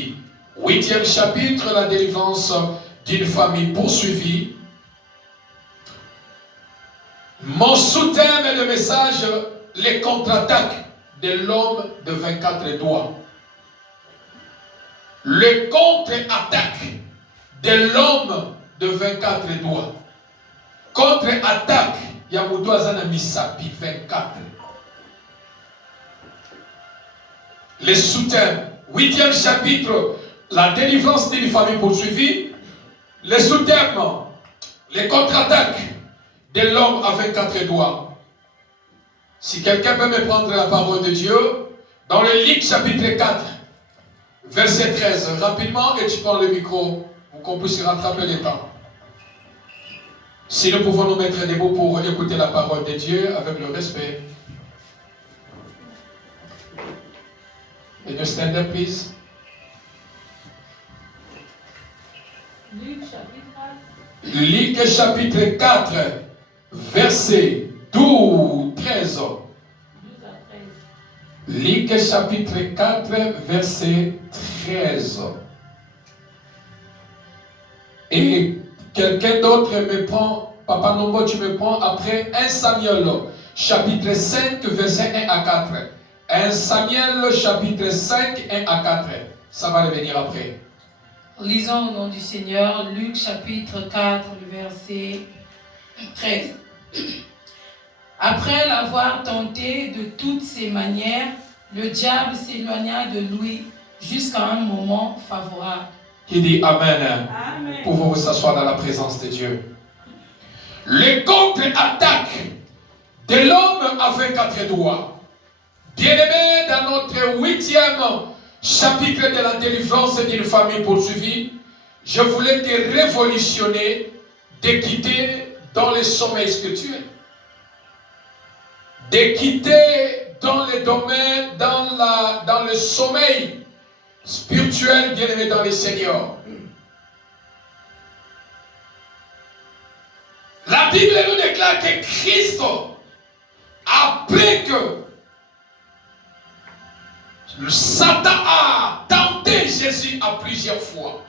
poursuivie. 8e chapitre, la délivrance d'une famille poursuivie. Mon sous-thème est le message, les contre-attaques de l'homme de 24 doigts. Le contre-attaque de l'homme de 24 doigts. Contre-attaque, Yamudoazana Misapi 24. Les sous-thèmes, 8e chapitre, la délivrance d'une famille poursuivie. Les sous-thèmes, les contre-attaques de l'homme à 24 doigts. Si quelqu'un peut me prendre la parole de Dieu, dans le Luc chapitre 4, verset 13, rapidement, et tu prends le micro pour qu'on puisse rattraper les temps. Si nous pouvons nous mettre debout pour écouter la parole de Dieu avec le respect. Can you stand up, please? Luc chapitre 4, verset 12, 13. Luc chapitre 4, verset 13. Et quelqu'un d'autre me prend, Papa Nombo, tu me prends après 1 Samuel, chapitre 5, verset 1 à 4. 1 Samuel, chapitre 5, 1 à 4. Ça va revenir après. Lisons au nom du Seigneur, Luc chapitre 4, le verset 13. Après l'avoir tenté de toutes ses manières, le diable s'éloigna de lui jusqu'à un moment favorable. Qui dit Amen. Amen. Pouvons vous s'asseoir dans la présence de Dieu. Les contre-attaques de l'homme à 24 doigts. Bien-aimés, dans notre 8e chapitre de la délivrance d'une famille poursuivie, je voulais te révolutionner, de quitter dans le sommeil spirituel, de quitter dans le domaine, dans le sommeil spirituel, bien-aimé dans le Seigneur. La Bible nous déclare que Christ, après que le Satan a tenté Jésus à plusieurs fois,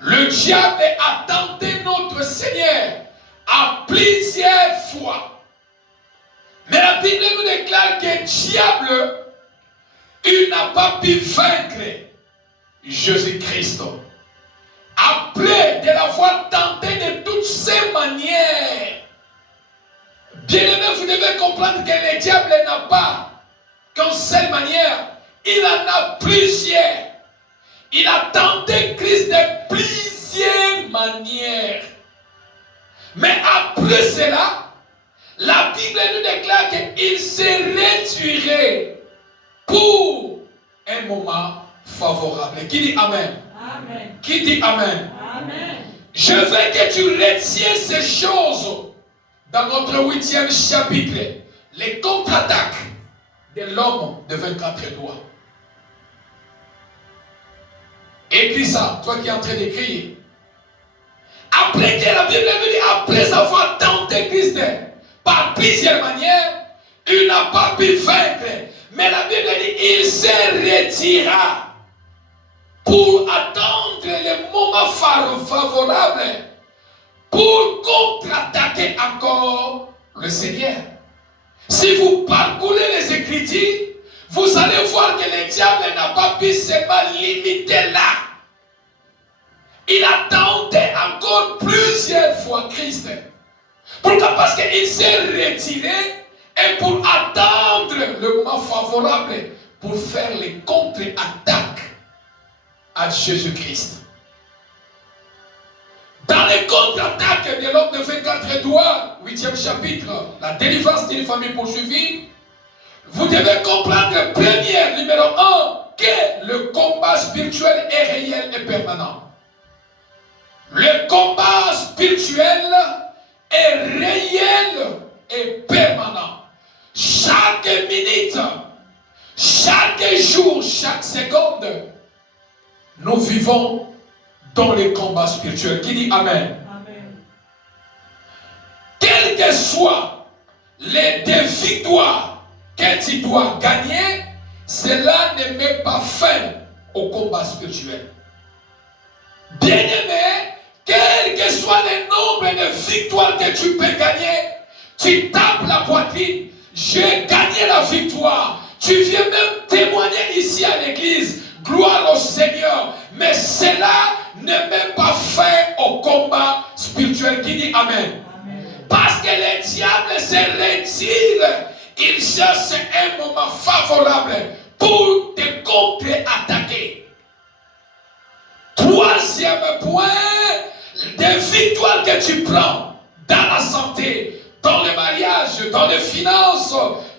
le diable a tenté notre Seigneur à plusieurs fois. Mais la Bible nous déclare que le diable, il n'a pas pu vaincre Jésus-Christ. Après de l'avoir tenté de toutes ces manières, bien-aimé, vous devez comprendre que le diable n'a pas qu'une seule manière, il en a plusieurs. Il a tenté Christ de plusieurs manières. Mais après cela, la Bible nous déclare qu'il se retirait pour un moment favorable. Qui dit Amen? Amen. Qui dit Amen? Amen. Je veux que tu retiennes ces choses dans notre 8e chapitre. Les contre-attaques de l'homme de 24 doigts. Écris ça, toi qui es en train d'écrire. Après que la Bible nous dit, après avoir tenté Christ par plusieurs manières, il n'a pas pu vaincre. Mais la Bible dit, il se retira pour attendre le moment favorable pour contre-attaquer encore le Seigneur. Si vous parcourez les Écritures, vous allez voir que le diable n'a pas pu seulement limiter là. Il a tenté encore plusieurs fois Christ. Pourquoi? Parce qu'il s'est retiré et pour attendre le moment favorable pour faire les contre-attaques à Jésus-Christ. Dans les contre-attaques de l'homme de 24 doigts, 8e chapitre, la délivrance d'une famille poursuivie, vous devez comprendre, première, numéro 1, que le combat spirituel est réel et permanent. Le combat spirituel est réel et permanent. Chaque minute, chaque jour, chaque seconde, nous vivons dans le combat spirituel. Qui dit Amen? Amen. Quels que soient les victoires que tu dois gagner, cela ne met pas fin au combat spirituel. Bien-aimé, quel que soit le nombre de victoires que tu peux gagner, tu tapes la poitrine. J'ai gagné la victoire. Tu viens même témoigner ici à l'église. Gloire au Seigneur. Mais cela ne met pas fin au combat spirituel. Qui dit Amen? Parce que le diable se retire. Il cherche un moment favorable pour te contre-attaquer. Troisième point, des victoires que tu prends dans la santé, dans le mariage, dans les finances,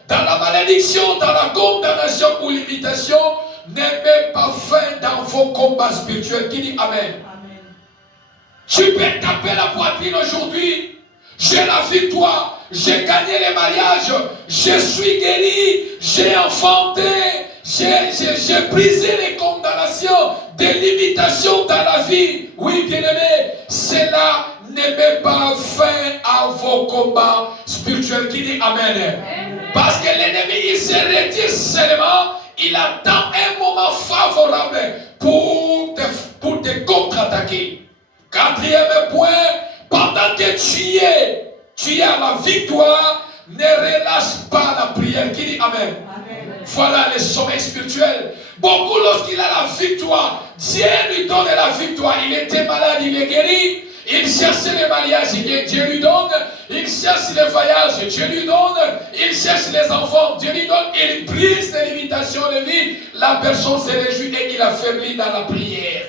dans la malédiction, dans la condamnation ou l'imitation, ne met pas fin dans vos combats spirituels. Qui dit Amen? Amen. Tu peux taper la poitrine aujourd'hui. J'ai la victoire, j'ai gagné les mariages, je suis guéri, j'ai enfanté, j'ai brisé les condamnations, des limitations dans la vie. Oui, bien-aimé, cela ne met pas fin à vos combats spirituels. Qui dit Amen? Amen. Parce que l'ennemi, il se retire seulement, il attend un moment favorable pour te contre-attaquer. Quatrième point, pendant que tu es à la victoire, ne relâche pas la prière. Qui dit Amen? Amen. Voilà le sommeil spirituel. Beaucoup, lorsqu'il a la victoire, Dieu lui donne la victoire. Il était malade, il est guéri. Il cherchait le mariage, Dieu lui donne. Il cherche le voyage, Dieu lui donne. Il cherche les enfants, Dieu lui donne. Il brise les limitations de vie. La personne se réjouit et il affaiblit dans la prière.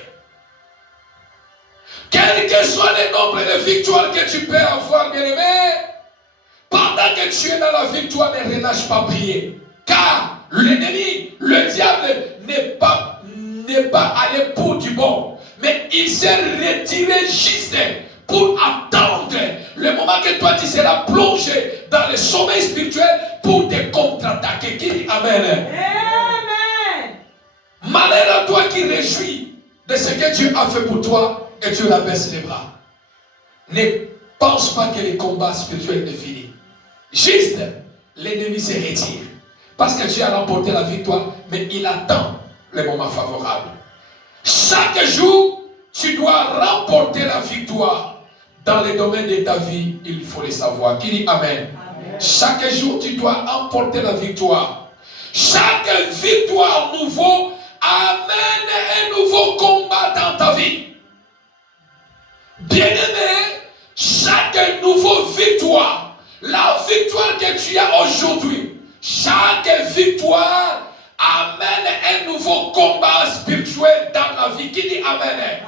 Quel que soit le nombre de victoires que tu peux avoir, bien-aimé, pendant que tu es dans la victoire, ne relâche pas prier. Car l'ennemi, le diable, n'est pas allé pour du bon. Mais il s'est retiré juste pour attendre le moment que toi tu seras plongé dans le sommeil spirituel pour te contre-attaquer. Qui dit Amen? Amen. Malheur à toi qui réjouis de ce que Dieu a fait pour toi. Et tu abaisses les bras. Ne pense pas que le combat spirituel est fini. Juste, l'ennemi se retire. Parce que tu as remporté la victoire, mais il attend le moment favorable. Chaque jour, tu dois remporter la victoire. Dans les domaines de ta vie, il faut le savoir. Qui dit Amen? Amen. Chaque jour, tu dois remporter la victoire. Chaque victoire nouveau amène un nouveau combat dans ta vie. Bien-aimé, chaque nouveau victoire, la victoire que tu as aujourd'hui, chaque victoire amène un nouveau combat spirituel dans la vie. Qui dit Amen? Amen.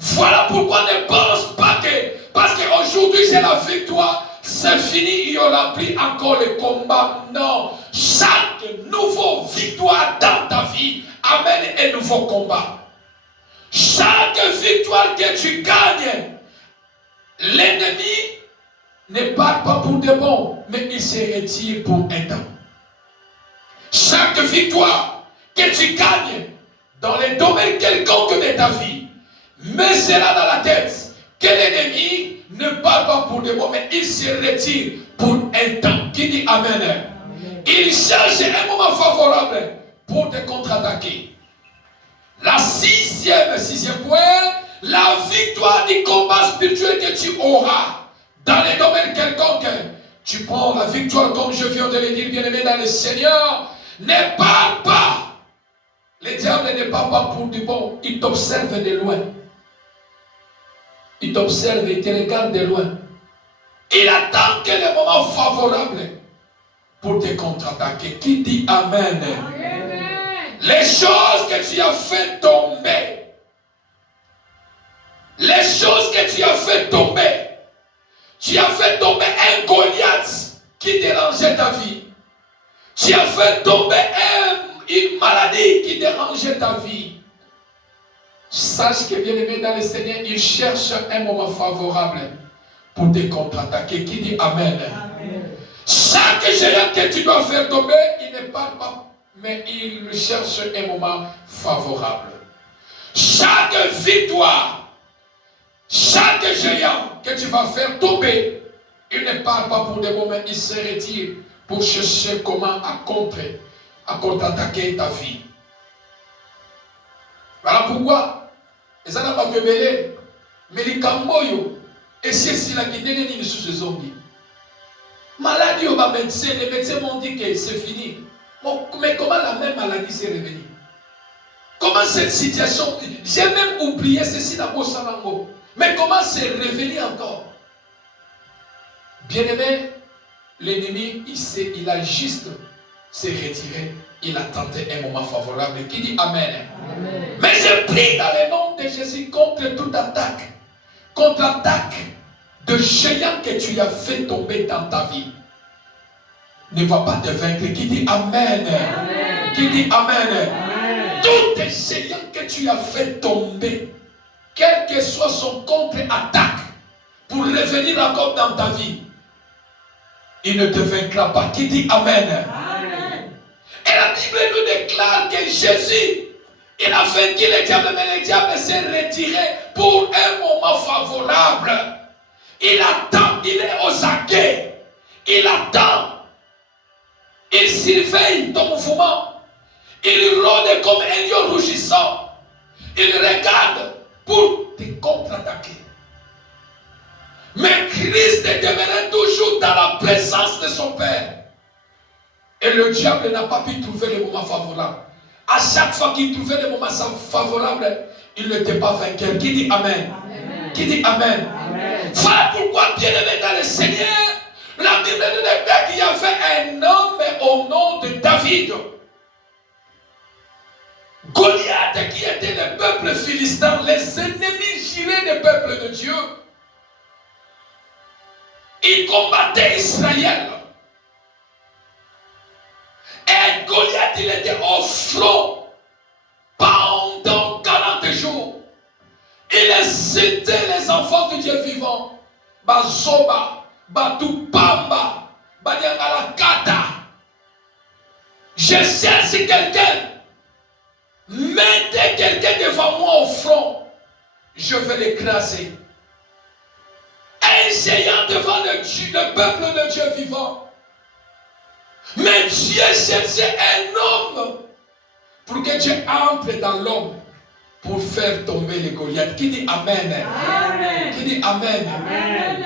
Voilà pourquoi ne pense pas que, parce qu'aujourd'hui j'ai la victoire, c'est fini, il n'y aura plus encore le combat. Non, chaque nouveau victoire dans ta vie amène un nouveau combat. Chaque victoire que tu gagnes, l'ennemi ne parle pas pour de bon, mais il se retire pour un temps. Chaque victoire que tu gagnes dans les domaines quelconques de ta vie, mets cela dans la tête que l'ennemi ne parle pas pour de bon, mais il se retire pour un temps. Qui dit Amen? Amen. Il cherche un moment favorable pour te contre-attaquer. La sixième point, la victoire du combat spirituel que tu auras dans les domaines quelconques. Tu prends la victoire comme je viens de le dire, bien-aimé dans le Seigneur. Ne parle pas. Le diable ne parle pas pour du bon. Il t'observe de loin. Il t'observe et te regarde de loin. Il attend que le moment favorable pour te contre-attaquer. Qui dit Amen? Amen. Les choses que tu as fait tomber, les choses que tu as fait tomber, tu as fait tomber un Goliath qui dérangeait ta vie. Tu as fait tomber une maladie qui dérangeait ta vie. Sache que bien aimé dans le Seigneur, il cherche un moment favorable pour te contre-attaquer. Qui dit Amen? Amen. Chaque géant que tu dois faire tomber, il ne parle pas, mais il cherche un moment favorable. Chaque victoire, chaque géant que tu vas faire tomber, il ne parle pas pour des moments, il se retire pour chercher comment à contre-attaquer ta vie. Voilà pourquoi, les gens n'ont pas belé, mais les camboyos, et c'est la Guinée qui sous ce zombie. Maladie au médecin, les médecins m'ont dit que c'est fini. Mais comment la même maladie s'est revenue? Comment cette situation, j'ai même oublié ceci dans mon salango. Mais comment c'est revenu encore? Bien-aimé, l'ennemi, il a juste s'est retiré. Il a tenté un moment favorable. Qui dit Amen? Amen. Mais je prie dans le nom de Jésus contre toute attaque. Contre-attaque de géant que tu as fait tomber dans ta vie. Ne va pas te vaincre. Qui dit Amen? Amen. Qui dit Amen? Amen. Tout les géants que tu as fait tomber, quel que soit son contre-attaque, pour revenir encore dans ta vie, il ne te vaincra pas. Qui dit Amen? Amen. Et la Bible nous déclare que Jésus, il a vaincu le diable, mais le diable s'est retiré pour un moment favorable. Il attend, il est aux aguets. Il attend. Il surveille ton mouvement. Il rôde comme un lion rougissant. Il regarde pour te contre-attaquer. Mais Christ demeurait toujours dans la présence de son Père. Et le diable n'a pas pu trouver le moment favorable. À chaque fois qu'il trouvait le moment favorable, il n'était pas vainqueur. Qui dit Amen? Amen. Qui dit Amen? Amen. Voilà pourquoi, bien-aimé dans le Seigneur, la Bible nous déclare qu'il y avait un homme au nom de David. Goliath, qui était le peuple philistin, les ennemis jurés du peuple de Dieu. Il combattait Israël. Et Goliath, il était au front pendant 40 jours. Il incitait les enfants de Dieu vivant. Bazoba, Batupamba, Banyangalakata. Je cherche quelqu'un. Mettez quelqu'un devant moi au front. Je vais l'écraser. Un géant devant le peuple de Dieu vivant. Mais Dieu cherchait un homme pour que Dieu entre dans l'homme pour faire tomber les Goliaths. Qui dit Amen? Amen. Qui dit Amen? Amen.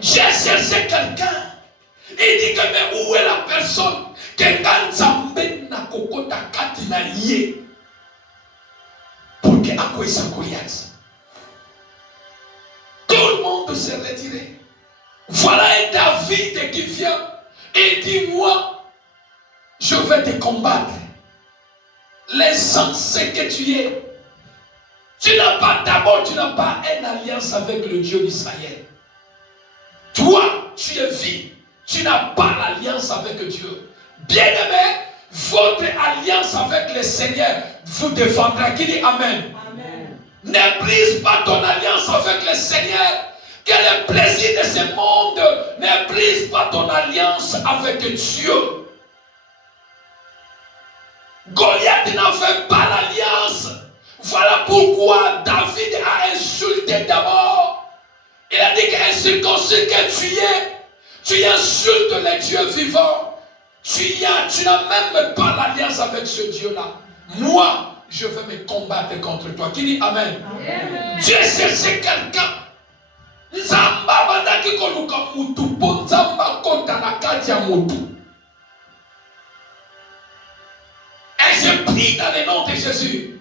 Dieu cherchait quelqu'un. Il dit que mais où est la personne que quand Zambé n'a kokota katina yé pour que akoisa Goliath? Tout le monde s'est retiré. Voilà un David qui vient et dit moi, je vais te combattre. L'essentiel que tu es. Tu n'as pas d'abord, tu n'as pas une alliance avec le Dieu d'Israël. Toi, tu es vie. Tu n'as pas l'alliance avec Dieu. Bien-aimé, votre alliance avec le Seigneur vous défendra. Qui dit Amen? Amen. Ne brise pas ton alliance avec le Seigneur. Que le plaisir de ce monde ne brise pas ton alliance avec Dieu. Goliath n'avait pas l'alliance. Voilà pourquoi David a insulté d'abord. Il a dit qu'incirconcis que tu insultes les dieux vivants. Tu n'as même pas l'alliance avec ce Dieu-là. Moi, je vais me combattre contre toi. Qui dit Amen? Amen. Dieu cherchait quelqu'un. Nzamba bandaki koluka mutu po nzamba kota na kati ya mutu. Et je prie dans le nom de Jésus.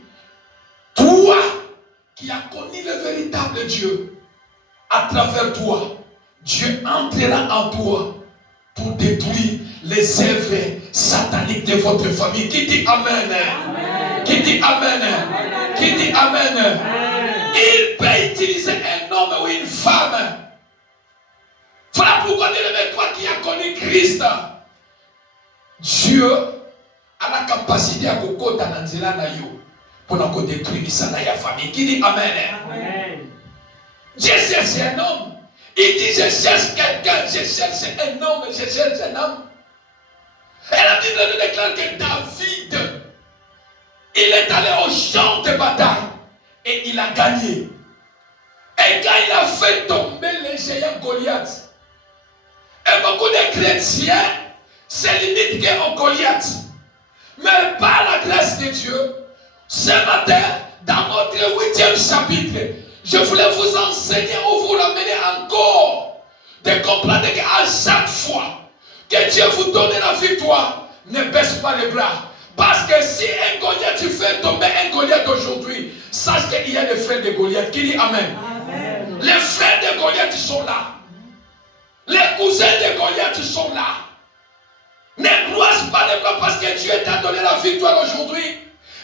Toi qui as connu le véritable Dieu, à travers toi, Dieu entrera en toi pour détruire les œuvres sataniques de votre famille. Qui dit Amen? Amen. Qui dit Amen? Amen. Qui dit Amen? Amen. Il peut utiliser un homme ou une femme. Voilà pourquoi, toi qui as connu Christ, Dieu a la capacité à kokota na nzela na yo pour nous détruire sana ya famille. Qui dit Amen? Amen. Dieu cherche un homme. Il dit je cherche quelqu'un, je cherche un homme, je cherche un homme. Et la Bible nous déclare que David, il est allé au champ de bataille et il a gagné. Et quand il a fait tomber les géants Goliath, et beaucoup de chrétiens se limitent qu'au Goliath. Mais par la grâce de Dieu, Ce matin, dans notre 8e chapitre, je voulais vous enseigner ou vous ramener encore de comprendre qu'à chaque fois que Dieu vous donne la victoire, ne baisse pas les bras. Parce que si un Goliath, tu fais tomber un Goliath aujourd'hui, sache qu'il y a des frères de Goliath. Qui dit Amen? Amen. Les frères de Goliath, ils sont là. Les cousins de Goliath, ils sont là. Ne croise pas les bras parce que Dieu t'a donné la victoire aujourd'hui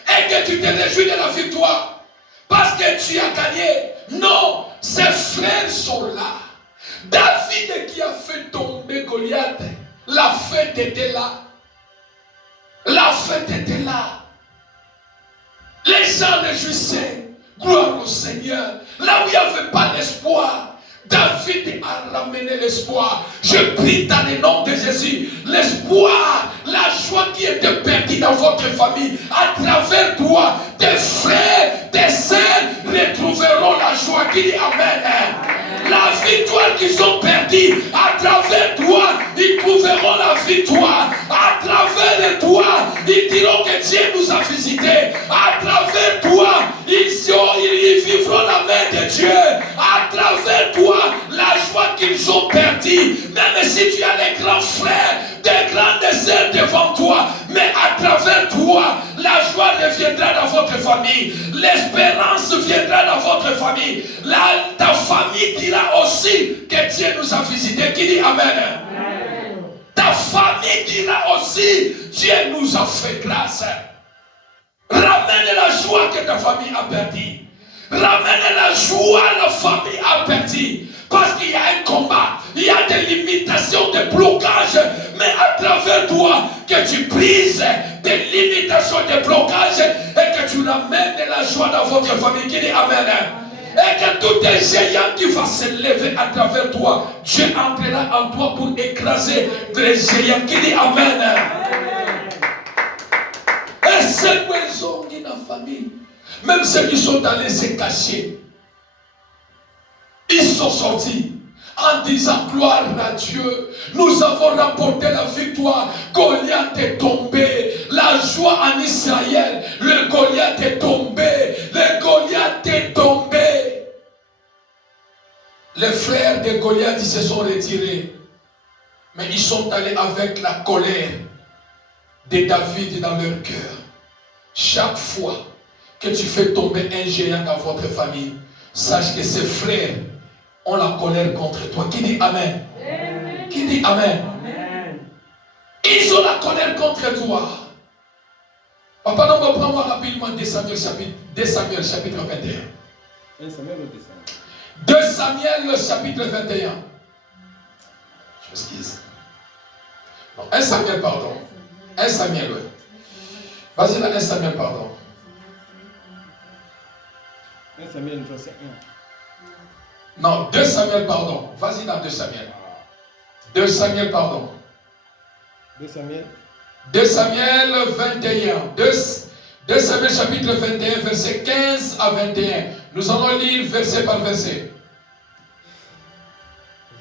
et que tu te réjouis de la victoire parce que tu as gagné. Non, ses frères sont là. David qui a fait tomber Goliath, la fête était là. La fête était là. Les gens réjouissaient. Gloire au Seigneur. Là où il n'y avait pas d'espoir, David a ramené l'espoir. Je prie dans le nom de Jésus. L'espoir, la joie qui était perdue dans votre famille, à travers toi, tes frères, tes sœurs retrouveront la joie. Qui dit Amen. La victoire qu'ils ont perdue, à travers toi, ils trouveront la victoire. À travers toi, ils diront que Dieu nous a visités. À travers toi, ils vivront la main de Dieu. À travers toi, la joie qu'ils ont perdue. Même si tu as des grands frères, des grandes sœurs devant toi, mais à travers toi, la joie reviendra dans votre famille. L'espérance viendra dans votre famille. Ta famille dira aussi que Dieu nous a visités. Qui dit Amen? Amen. Ta famille dira aussi Dieu nous a fait grâce. Ramène la joie que ta famille a perdue. Ramène la joie que la famille a perdue. Parce qu'il y a un combat, il y a des limitations, des blocages, mais à travers toi, que tu brises des limitations, des blocages, et que tu ramènes de la joie dans votre famille. Qui dit Amen. Et que tout les géants qui va se lever à travers toi, Dieu entrera en toi pour écraser les géants. Qui dit Amen. Et c'est raison qui dans la famille, même ceux qui sont allés se cacher, ils sont sortis en disant gloire à Dieu. Nous avons remporté la victoire. Goliath est tombé. La joie en Israël. Le Goliath est tombé. Le Goliath est tombé. Les frères de Goliath ils se sont retirés. Mais ils sont allés avec la colère de David dans leur cœur. Chaque fois que tu fais tomber un géant dans votre famille, sache que ses frères ont la colère contre toi. Qui dit Amen? Amen. Qui dit Amen? Amen. Ils ont la colère contre toi. Papa, donc reprends-moi rapidement 2 Samuel chapitre 21. 1 Samuel ou 2 Samuel? 2 Samuel chapitre 21. Je m'excuse. Non, 1 Samuel, pardon. 1 Samuel, oui. Vas-y là, 1 Samuel, pardon. 1 Samuel, verset 1. Non, 2 Samuel, pardon. Vas-y dans 2 Samuel. 2 Samuel, pardon. 2 Samuel. 2 Samuel 21. 2 Samuel chapitre 21, verset 15 à 21. Nous allons lire verset par verset.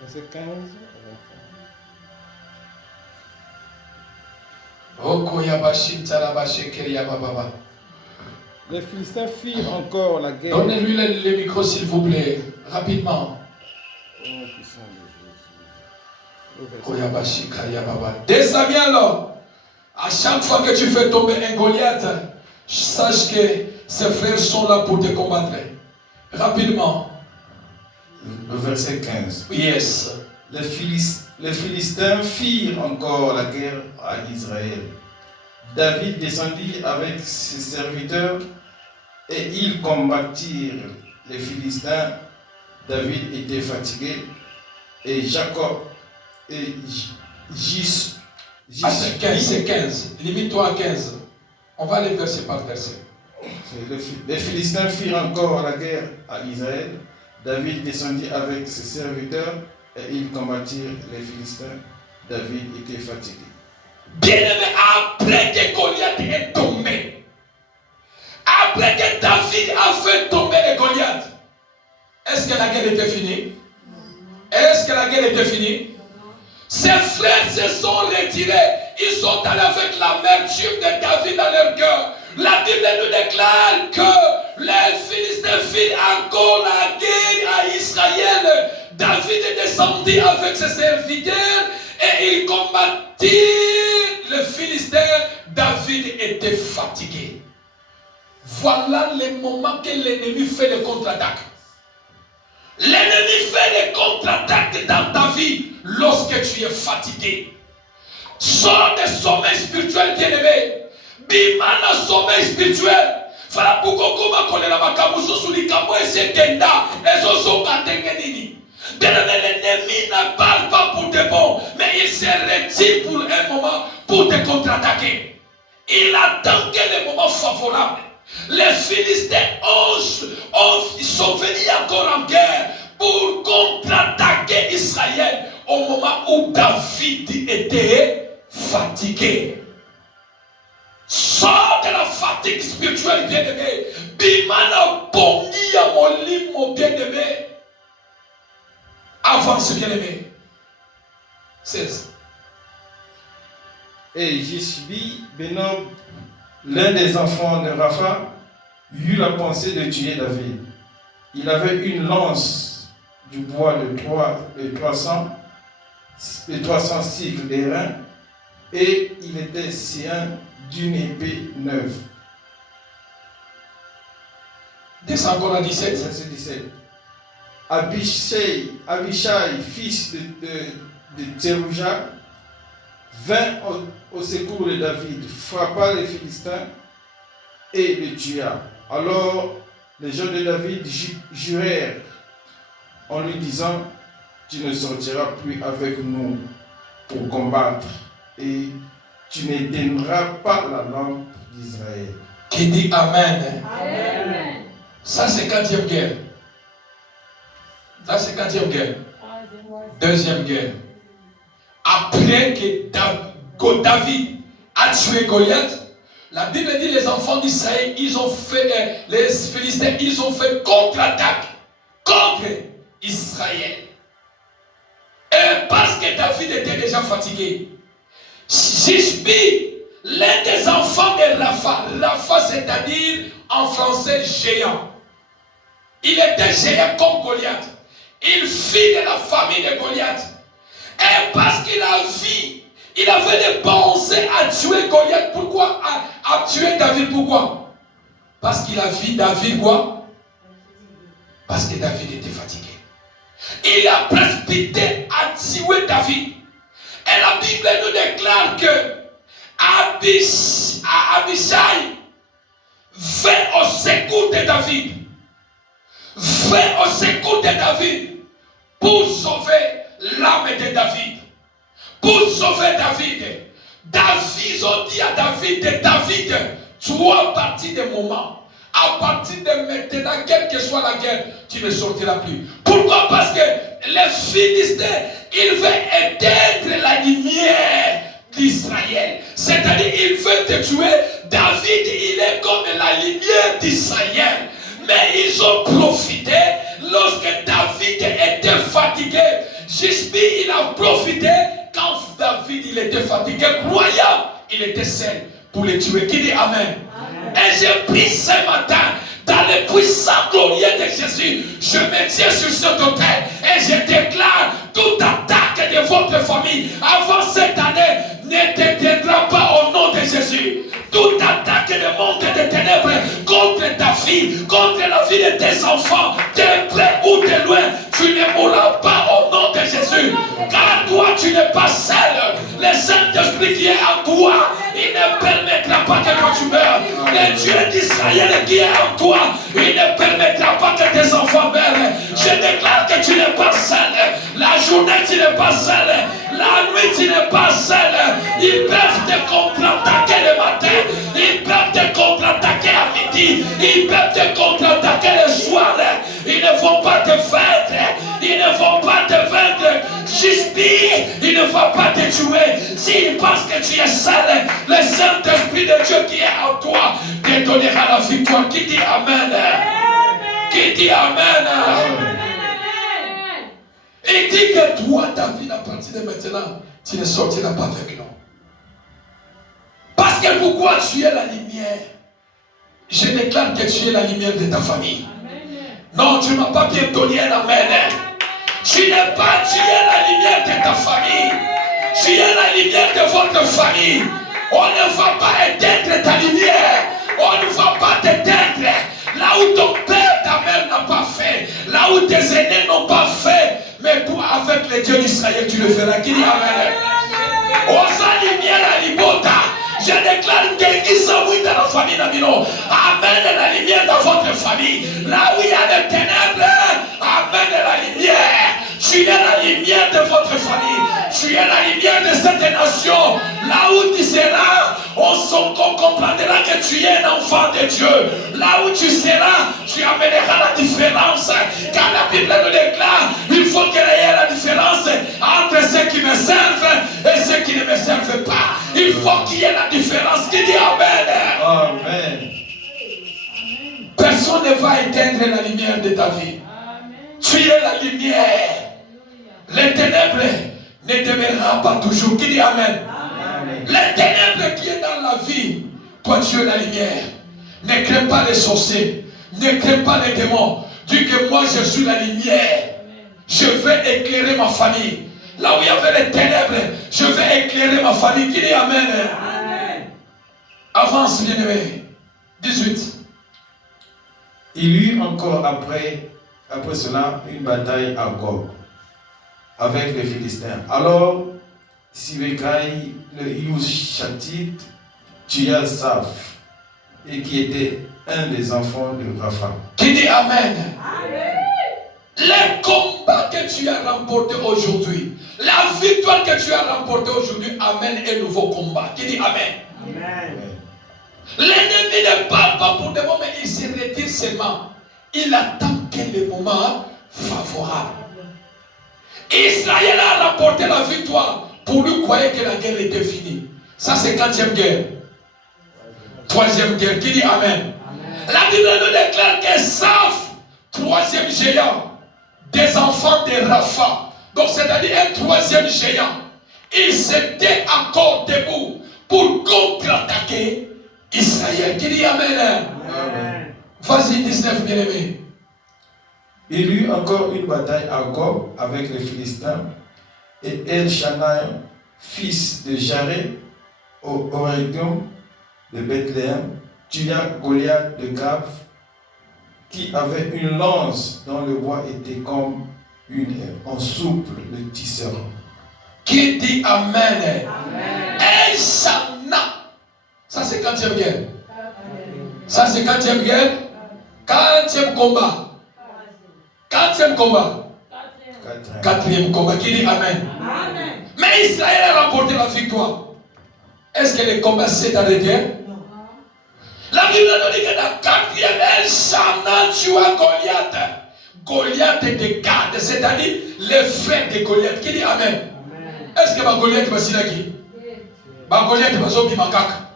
Verset 15 à 21. Les Philistins firent encore la guerre. Donnez-lui le micro s'il vous plaît, rapidement. Dès Samuel, à chaque fois que tu fais tomber un Goliath, sache que ses frères sont là pour te combattre. Rapidement. Le verset 15. Yes. Les Philistins firent encore la guerre à Israël. David descendit avec ses serviteurs et ils combattirent les Philistins. David était fatigué et Jacob et c'est 15. Limite-toi à 15. On va aller verset par verset. Les Philistins firent encore la guerre à Israël. David descendit avec ses serviteurs et ils combattirent les Philistins. David était fatigué. Bien-aimé, après que Goliath est tombé, après que David a fait tomber les Goliath, est-ce que la guerre était finie? Est-ce que la guerre était finie? Ses frères se sont retirés. Ils sont allés avec l'amertume de David dans leur cœur. La Bible nous déclare que les Philistins firent encore la guerre à Israël. David est descendu avec ses serviteurs et il combattit les Philistins. David était fatigué. Voilà les moments que l'ennemi fait le contre-attaque. L'ennemi fait le contre-attaque dans ta vie lorsque tu es fatigué. Sors des sommets spirituels bien-aimés. Bimana sommeil spirituel. Fala pourquoi comment la makamuso sulikamo esekenda ezozo katengenini. L'ennemi ne parle pas pour de bon, mais il se retire pour un moment pour te contre-attaquer. Il attend que le moment favorable. Les Philistins sont venus encore en guerre pour contre-attaquer Israël au moment où David était fatigué. Sors de la fatigue spirituelle, bien-aimé. Bimana bongi à mon lit, mon bien-aimé. Avance, bien-aimé. 16. Et Jishbi, Benob, l'un des enfants de Rapha, eut la pensée de tuer David. Il avait une lance du bois de 300 cycles d'airain et il était sien d'une épée neuve. Descends encore à 17. Verset 17. Abishai, fils de Tserouja, vint au secours de David, frappa les Philistins et les tua. Alors les gens de David jurèrent en lui disant: tu ne sortiras plus avec nous pour combattre et tu n'éteindras pas la lampe d'Israël. Qui dit Amen. Amen. Ça c'est 4e guerre. Ça c'est 4e guerre. 2e guerre. Après que David a tué Goliath, la Bible dit les enfants d'Israël, ils ont fait, les Philistins, ils ont fait contre-attaque contre Israël. Et parce que David était déjà fatigué, Jishbi, l'un des enfants de Rapha, c'est-à-dire en français géant. Il était géant comme Goliath. Il fit de la famille de Goliath. Et parce qu'il a vu, il avait des pensées à tuer Goliath. Pourquoi? À tuer David. Pourquoi? Parce qu'il a vu David quoi? Parce que David était fatigué. Il a précipité à tuer David. Et la Bible nous déclare que Abishai vint au secours de David. Vint au secours de David pour sauver l'âme de David. Pour sauver David. David ont dit à David, tu es parti des moments. À partir de maintenant, quelle que soit la guerre, tu ne sortiras plus. Pourquoi? Parce que les Philistins, ils veulent éteindre la lumière d'Israël. C'est-à-dire, ils veulent te tuer. David, il est comme la lumière d'Israël. Mais ils ont profité lorsque David était fatigué. Jishbi, il a profité quand David il était fatigué, croyant, il était seul pour les tuer. Qui dit Amen? Et j'ai pris ce matin, dans le puissant glorieux de Jésus, je me tiens sur cet autel et je déclare toute attaque de votre famille avant cette année ne t'éteindra pas au nom de Jésus. Toute attaque de monde de ténèbres contre ta vie, contre la vie de tes enfants, de près ou de loin, tu ne mourras pas au nom de Jésus. Car toi, tu n'es pas seul. Le Saint-Esprit qui est en toi, il ne permettra pas que toi tu meurs. Le Dieu d'Israël qui est en toi, il ne permettra pas que tes enfants meurent. Je déclare que tu n'es pas seul. La journée, tu n'es pas seul. La nuit, tu n'es pas seul. Ils peuvent te contre-attaquer le matin. Ils peuvent te contre-attaquer à midi. Ils peuvent te contre-attaquer le soir. Ils ne vont pas te vaincre. Ils ne vont pas te vaincre. Jishbi, il ne va pas te tuer. S'il pense que tu es seul, le Saint-Esprit de Dieu qui est en toi te donnera la victoire. Qui dit Amen? Qui dit Amen? Il dit que toi, David, à partir de maintenant, tu ne sortiras pas avec nous. Parce que pourquoi tu es la lumière? Je déclare que tu es la lumière de ta famille. Non, tu ne m'as pas bien donné un amen. Tu n'es pas, tu es la lumière de ta famille. Tu es la lumière de votre famille. On ne va pas éteindre ta lumière. On ne va pas t'éteindre. Là où ton père, ta mère n'a pas fait. Là où tes aînés n'ont pas fait. Mais toi, avec les dieux d'Israël, tu le feras. Qui dit amen? Osa lumière la libota. Je déclare qu'il s'envoie dans la famille d'Amino. Amène la lumière dans votre famille. Là où il y a les ténèbres, amène la lumière. Tu es la lumière de votre famille. Tu es la lumière de cette nation. Là où tu seras, on comprendra que tu es un enfant de Dieu. Là où tu seras, tu amèneras la différence. Car la Bible nous déclare, il faut qu'il y ait la différence entre ceux qui me servent et ceux qui ne me servent pas. Il faut qu'il y ait la différence. Qui dit amen? Amen. Personne ne va éteindre la lumière de ta vie. Tu es la lumière. Les ténèbres ne demeureront pas toujours. Qui dit amen? Amen. Les ténèbres qui est dans la vie, toi tu es la lumière. Ne crains pas les sorciers. Ne crains pas les démons. Dis que moi je suis la lumière. Je vais éclairer ma famille. Là où il y avait les ténèbres, je vais éclairer ma famille. Qui dit amen? Amen. Avance, bien-aimé. 18. Il y eut encore après cela une bataille à Gob avec les Philistins. Alors Sibekai le Hushatite tua Saph, et qui était un des enfants de Rapha. Qui dit amen? Amen. Les combats que tu as remportés aujourd'hui, la victoire que tu as remportée aujourd'hui amène un nouveau combat. Qui dit amen? Amen. L'ennemi ne parle pas pour des moments, mais il se retire seulement. Il attend que le moment favorable. Israël a remporté la victoire. Pour lui croire que la guerre était finie. Ça c'est 4e guerre. 3e guerre. Qui dit amen? La Bible nous déclare que Saph, 3e géant, des enfants de Rapha. Donc c'est-à-dire un 3e géant. Il s'était encore debout pour contre-attaquer Israël. Qui dit amen? Amen. Vas-y, 19, bien-aimé. Il y eut encore une bataille à Gob avec les Philistins, et El-Shanaï, fils de Jaré, au Oregon de Bethléem, tua Goliath de Gath, qui avait une lance dont le bois était comme en souple de tisseur. Qui dit amen? Amen. El-Shana. Ça c'est 4e guerre. Ça c'est 4e guerre. 4e combat. 4e combat. 4e combat. Qui dit amen? Amen. Mais Israël a remporté la victoire. Est-ce que le combat s'est arrêté? Non. La Bible nous dit que dans 4e, El-Shana tua Goliath. Goliath de Gad, c'est-à-dire les frères de Goliath. Qui dit amen? Est-ce que ma Goliath va s'y laki? Ma Goliath va s'y makaka.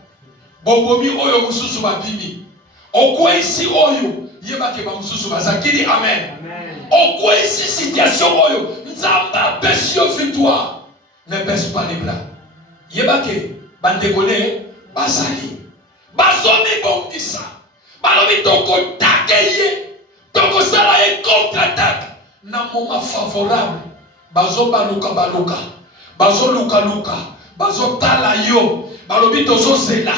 Bobomi oyo mususu ba bimi. Okwe isi oyo yeba ke ba mususu ba za. Qui dit amen? Okwe isi situation oyo nzamba besio victoire. Ne baisse pas les bras. Yeba ke bandekone bazali. Bazomi bongisa. Balobi toko takeye. Toko sala e contre-attaque. Na moment favorable. Bazo baluka baluka. Bazo luka luka. Bazo tala yo. Balobi tozo zela.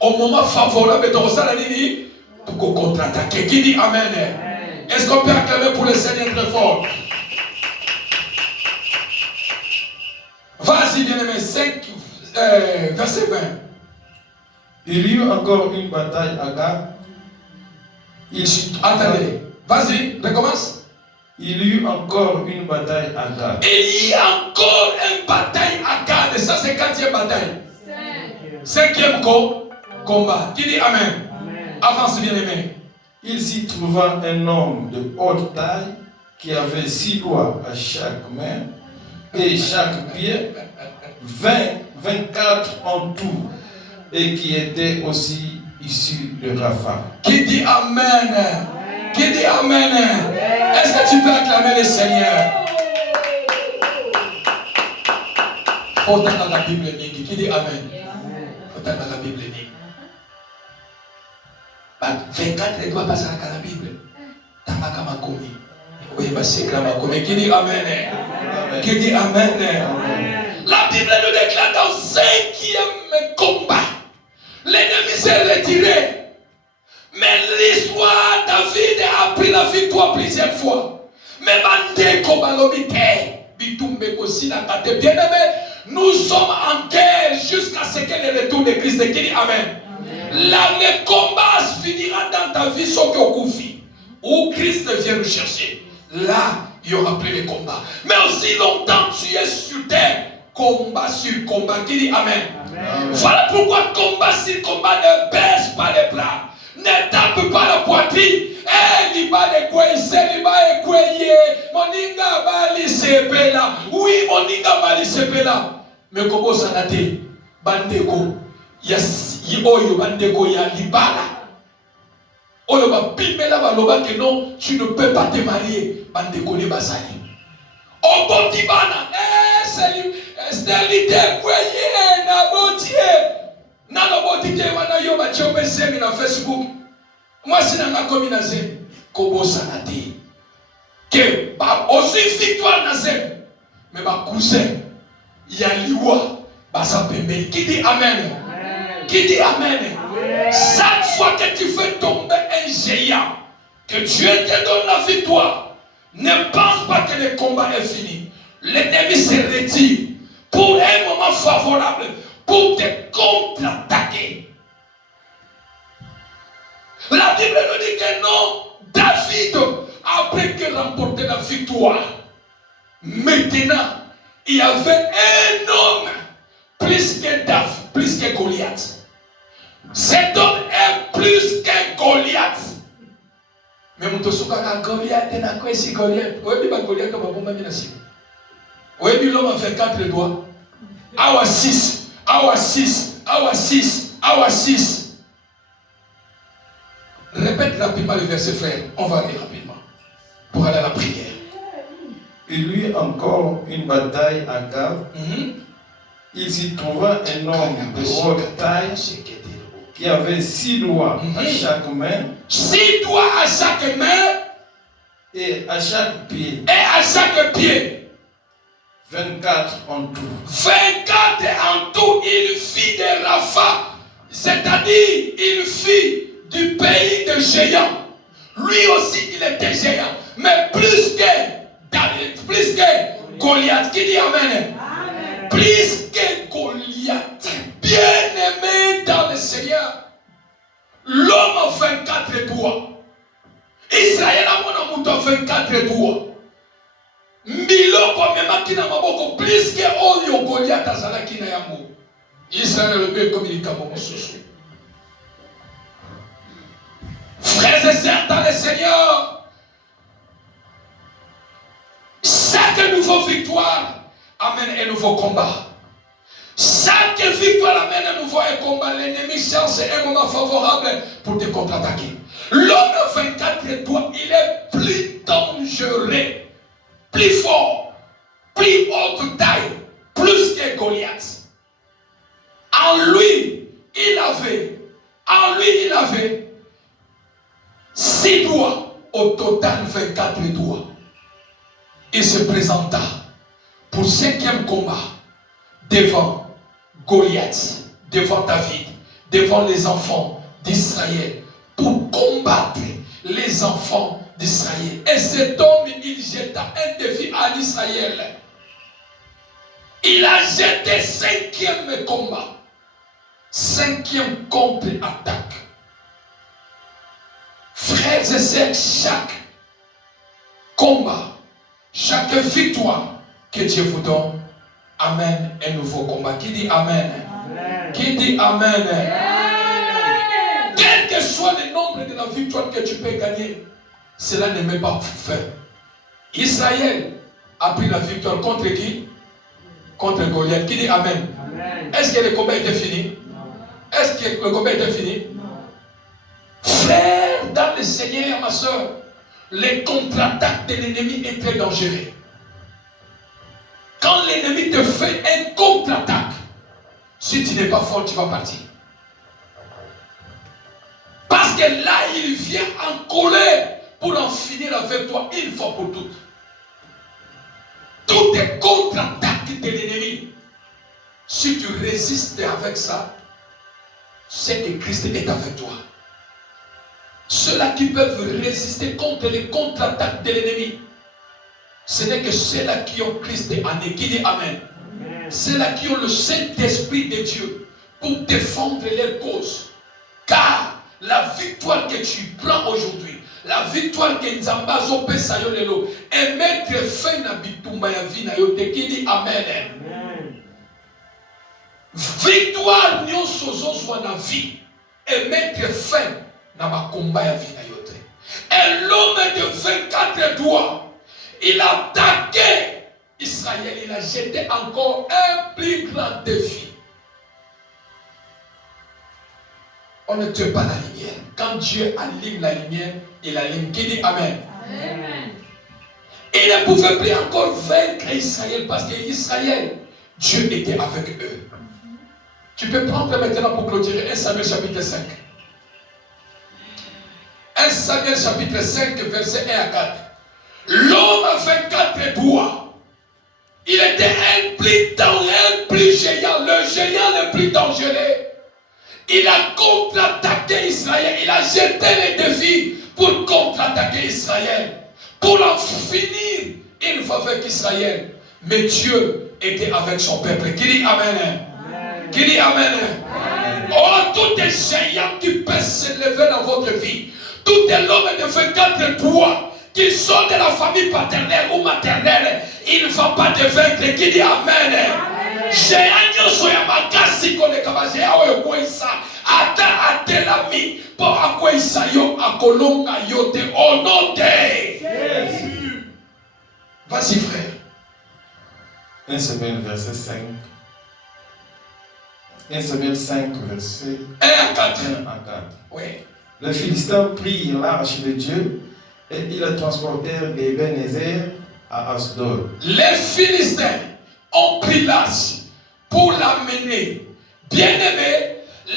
Au moment favorable, toko sala nini? Toko contre-attaquer. Qui dit amen? Est-ce qu'on peut acclamer pour le Seigneur très fort? Vas-y, bien-aimé, 5, verset 20. Il y eut encore une bataille à Gath. Attendez, vas-y, recommence. Il y eut encore une bataille à Gath. Il y a encore une bataille à Gath. Et ça, c'est 4e bataille. 5e combat. Qui dit amen? Avance, bien-aimé. Il s'y trouva un homme de haute taille qui avait 6 doigts à chaque main et chaque pied, 24 en tout, et qui était aussi issu de Rapha. Qui dit amen? Qui dit amen? Est-ce que tu peux acclamer le Seigneur? Autant dans la Bible, qui dit amen? Autant dans la Bible. 24 doigts passer à la Bible. Tamaka makomi. Oui, c'est makomi. Qui dit Amen? Qui dit Amen? La Bible nous déclare dans le 5e combat, l'ennemi s'est retiré. Mais l'histoire, David a pris la victoire plusieurs fois. Mais Bande Kobalobite, Bitumbe Kosina Kate, bien aimé, nous sommes en guerre jusqu'à ce que le retour de Christ. Qui dit Amen? Là, le combat se finira dans ta vie sauf que Koufi, où Christ vient nous chercher. Là, il n'y aura plus de combat. Mais aussi longtemps tu es sur terre, combat sur combat. Qui dit Amen? Voilà pourquoi combat sur combat ne baisse pas les bras. Ne tape pas la poitrine. Eh, liba de kwese, liba de kweye. Moninga bali sepela. Oui, moninga bali sepela. Mais comment ça n'a été? Bandeko. Oyo bandeko ya libala. Oyo ba pimela baloba que non, tu ne peux pas te marier. Bandeko ne basali. Obotibana. Eh, stelite kweye na botie. Nano botite wana yo ba chombe semi na Facebook. Moi si nanga komi na zemi kobo sanate. Que ba aussi victoire na zemi. Mais ba cousin ya liwa ba sa pembe. Qui dit amen? Qui dit amen? Chaque fois que tu fais tomber un géant, que Dieu te donne la victoire, ne pense pas que le combat est fini. L'ennemi se retire pour un moment favorable, pour te contre-attaquer. La Bible nous dit que non, David, après qu'il a remporté la victoire, maintenant, il y avait un homme plus que David, plus que Goliath. Cet homme est plus que Goliath. Mais mon tosuka Goliath est na quoi ici Goliath? Vous avez dit Goliath comme un bon merci. Vous avez dit l'homme a 24 doigts. Awa 6, Awa 6, Awa 6, Awa 6. Répète rapidement le verset, frère. On va aller rapidement pour aller à la prière. Il eut encore une bataille à Gav. Il s'y trouva un homme de haute taille qui avait 6 doigts à chaque main. 6 doigts à chaque main. Et à chaque pied. Et à chaque pied. 24 en tout. 24 en tout, il fit des Rapha. C'est-à-dire, il fit du pays de géants. Lui aussi, il était géant. Mais plus que David, plus que Goliath. Qui dit Amen? Amen. Plus que Goliath. Bien aimé dans le Seigneur. L'homme a 24 doigts. Israël a mon 24 doigts. Miloko memaki na maboko plus que oyo Goliath azalaki na yango. Israël le comme il kamo mosusu. Frères et sœurs dans le Seigneur, chaque nouvelle victoire amène un nouveau combat. Chaque victoire amène un nouveau combat. L'ennemi cherche un moment favorable pour te contre-attaquer. L'homme de 24 doigts, il est plus dangereux, plus fort, plus haute taille, plus que Goliath. En lui, il avait 6 doigts, au total 24 doigts. Il se présenta pour 5e combat devant Goliath, devant David, devant les enfants d'Israël, pour combattre les enfants d'Israël. Et cet homme, il jeta un défi à Israël. Il a jeté 5e combat, 5e contre-attaque. Frères et sœurs, chaque combat, chaque victoire que Dieu vous donne, amène un nouveau combat. Qui dit Amen? Amen. Qui dit Amen? Amen. Quel que soit le nombre de la victoire que tu peux gagner, cela ne met pas fin. Israël a pris la victoire contre qui? Contre Goliath. Qui dit Amen? Amen. Est-ce que le combat était fini? Non. Est-ce que le combat était fini? Non. Frère, dans le Seigneur, ma soeur, les contre-attaques de l'ennemi est très dangereux. Quand l'ennemi te fait un contre-attaque, si tu n'es pas fort, tu vas partir. Parce que là, il vient en colère pour en finir avec toi une fois pour toutes. Tout est contre-attaque de l'ennemi. Si tu résistes avec ça, c'est que Christ est avec toi. Ceux-là qui peuvent résister contre les contre-attaques de l'ennemi, ce n'est que ceux-là qui ont Christ en eux, qui dit Amen. Ceux-là qui ont le Saint-Esprit de Dieu pour défendre leur cause. Car la victoire que tu prends aujourd'hui, la victoire que Nzambazo pesa yo lelo, et mettre fin na bitumba ya vie na yo te qui dit Amen. Victoire nyonso zozwa na vie et mettre fin na makomba ya vie na yo te. Et l'homme de 24 doigts, il a attaqué Israël, il a jeté encore un plus grand défi. On ne tue pas la lumière. Quand Dieu allume la lumière, il allume. Qui dit Amen? Amen. Il ne pouvait plus encore vaincre Israël parce qu'Israël, Dieu était avec eux. Tu peux prendre maintenant pour clôturer 1 Samuel chapitre 5. 1 Samuel chapitre 5, verset 1 à 4. L'homme a 24 doigts. Il était un plus géant, le géant le plus dangereux. Il a contre-attaqué Israël. Il a jeté les défis pour contre-attaquer Israël. Pour en finir une fois avec Israël. Mais Dieu était avec son peuple. Qui dit Amen? Amen. Qui dit Amen? Amen. Oh, tout les géants qui peuvent se lever dans votre vie. Tout l'homme de 24 doigts qui sont de la famille paternelle ou maternelle, il ne va pas te vaincre. Qui dit Amen? Géant nyonso ya makasi koleka bazéa oyo kwesa ata atelami po akwesa yo akolonga yo te au nom de Jésus. Vas-y frère. 1 Samuel verset 5. 1 Samuel 5 verset 1 à 4. Oui. Les Philistins prirent l'arche de Dieu et ils la transportèrent d'Ebenezer à Asdod. Les Philistins ont pris l'arche pour l'amener. Bien-aimé,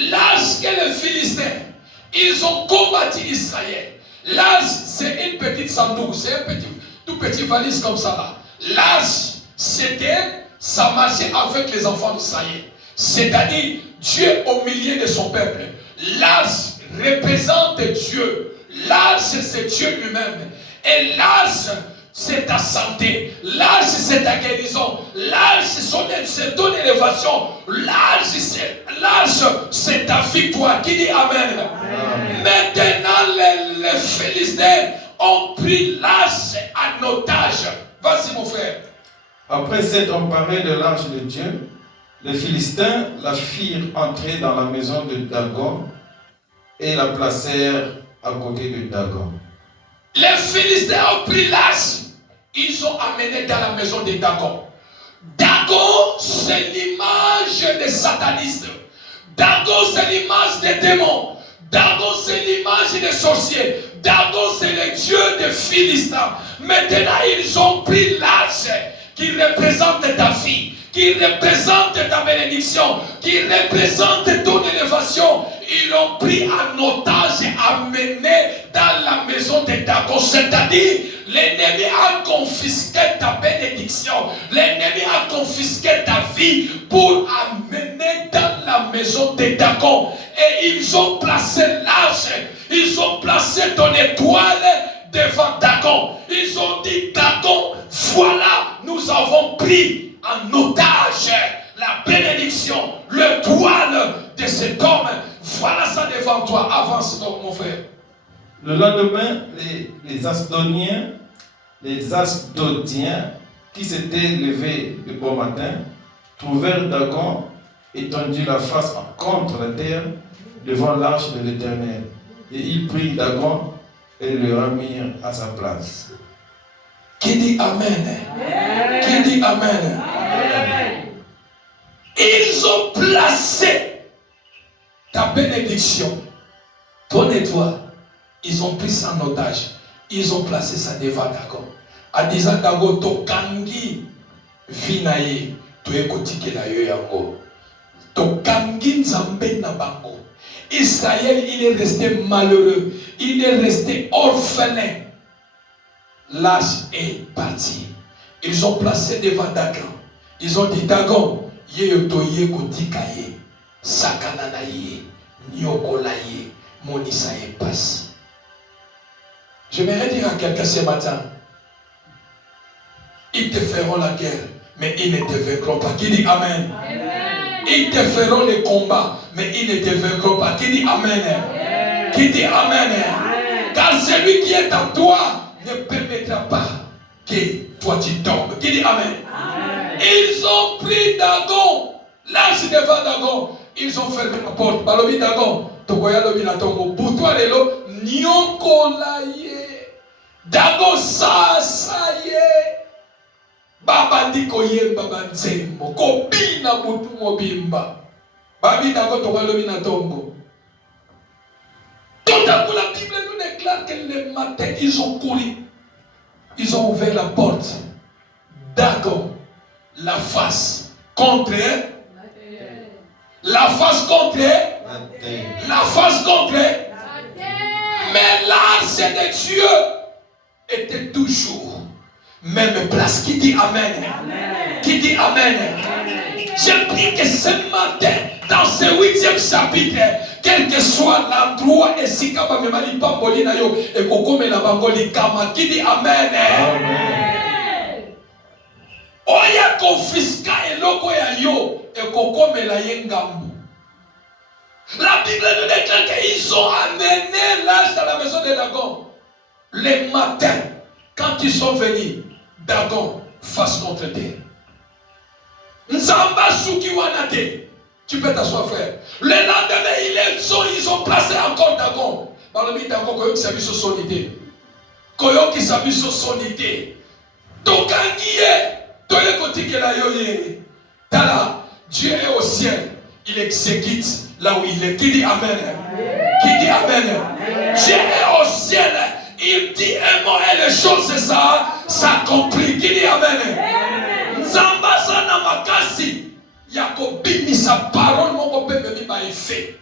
l'arche que les Philistins, ils ont combattu Israël. L'arche, c'est une petite sandouk, c'est un tout petit valise comme ça là. L'arche, c'était, ça marchait avec les enfants d'Israël. C'est-à-dire, Dieu au milieu de son peuple. L'arche représente Dieu. L'arche, c'est Dieu lui-même. Et l'arche, c'est ta santé. L'arche, c'est ta guérison. L'arche, c'est ton élévation. L'arche, c'est ta victoire. Qui dit Amen? Amen. Maintenant, les Philistins ont pris l'arche en otage. Vas-y, mon frère. Après s'être emparés de l'arche de Dieu, les Philistins la firent entrer dans la maison de Dagon et la placèrent à côté de Dagon. Les Philistins ont pris l'arche. Ils ont amené dans la maison de Dagon. Dagon, c'est l'image des satanistes. Dagon, c'est l'image des démons. Dagon, c'est l'image des sorciers. Dagon, c'est le dieu des Philistins. Maintenant, ils ont pris l'arche qui représente ta vie, qui représente ta bénédiction, qui représente ton élévation. Ils l'ont pris en otage et amené dans la maison de Dagon. C'est-à-dire, l'ennemi a confisqué ta bénédiction. L'ennemi a confisqué ta vie pour amener dans la maison de Dagon. Et ils ont placé l'arche. Ils ont placé ton étoile devant Dagon. Ils ont dit, Dagon, voilà, nous avons pris en otage la bénédiction, le toile de cet homme. Voilà ça devant toi. Avance donc, mon frère. Le lendemain, les Asdodiens qui s'étaient levés de bon matin trouvèrent Dagon étendu la face contre la terre devant l'arche de l'Éternel. Et ils prirent Dagon et le remirent à sa place. Qui dit Amen? Amen. Qui dit Amen? Amen. Ils ont placé ta bénédiction, ton étoile, ils ont pris ça en otage. Ils ont placé ça devant Dagon. En disant Dagon, tokangi vinaye, to ekotike na yo yango. Tokangi nzambe na bango. Israël, il est resté malheureux. Il est resté orphelin. L'âge est parti. Ils ont placé devant Dagon. Ils ont dit, Dagon, yeyotoye kotikaye, sakananaye, nyokolaye, monisaye passe. J'aimerais dire à quelqu'un ce matin, ils te feront la guerre, mais ils ne te vaincront pas. Qui dit Amen? Amen. Ils te feront les combats, mais ils ne te vaincront pas. Qui dit Amen? Amen. Qui dit Amen? Amen. Car celui qui est en toi ne permettra pas que toi tu tombes. Qui dit Amen? Amen. Ils ont pris Dagon. Là, c'est devant Dagon. Ils ont fermé la porte. Balobi Dagon. Tokoya lobi na tongo. Boutoua lelo. Nyokolaye. Dagon sa ye. Babandi koyemba banzembo. Kobina butu mobimba. Babi Dagon tokoya lobi na tongo. Tout à coup, la Bible nous déclare que le matin, ils ont couru. Ils ont ouvert la porte. Dagon, la face contre eux. La face contre eux. La face contre eux. Mais l'arche de Dieu était toujours même place. Qui dit Amen? Amen. Qui dit Amen? J'ai pris que ce matin, dans ce 8e chapitre, quel que soit l'endroit, et si kaba memali pamboli na yo, et kokome la bangoli kama, qui dit Amen? Amen. Oya confisca et loko ya yo, et kokome la yengambu. La Bible nous déclare qu'ils ont amené l'âge dans la maison de Dagon. Le matin, quand ils sont venus, Dagon face contre terre. Nzamba Souki Wanate. Tu peux t'asseoir, frère. Le lendemain, ils ont placé encore Dagon. Parmi Dagon, Koyo qui s'habille sur son idée. Koyo qui s'habille sur son idée. Tokangiye. Toye kotike la yoye. Tala, Dieu est au ciel. Il exécute là où il est. Qui dit Amen? Qui dit Amen? Dieu est au ciel. Il dit un mot et les choses s'accomplissent. Qui dit Amen? Nzamba sana makasi. Yakobini sa parole moko pe memi ba effet.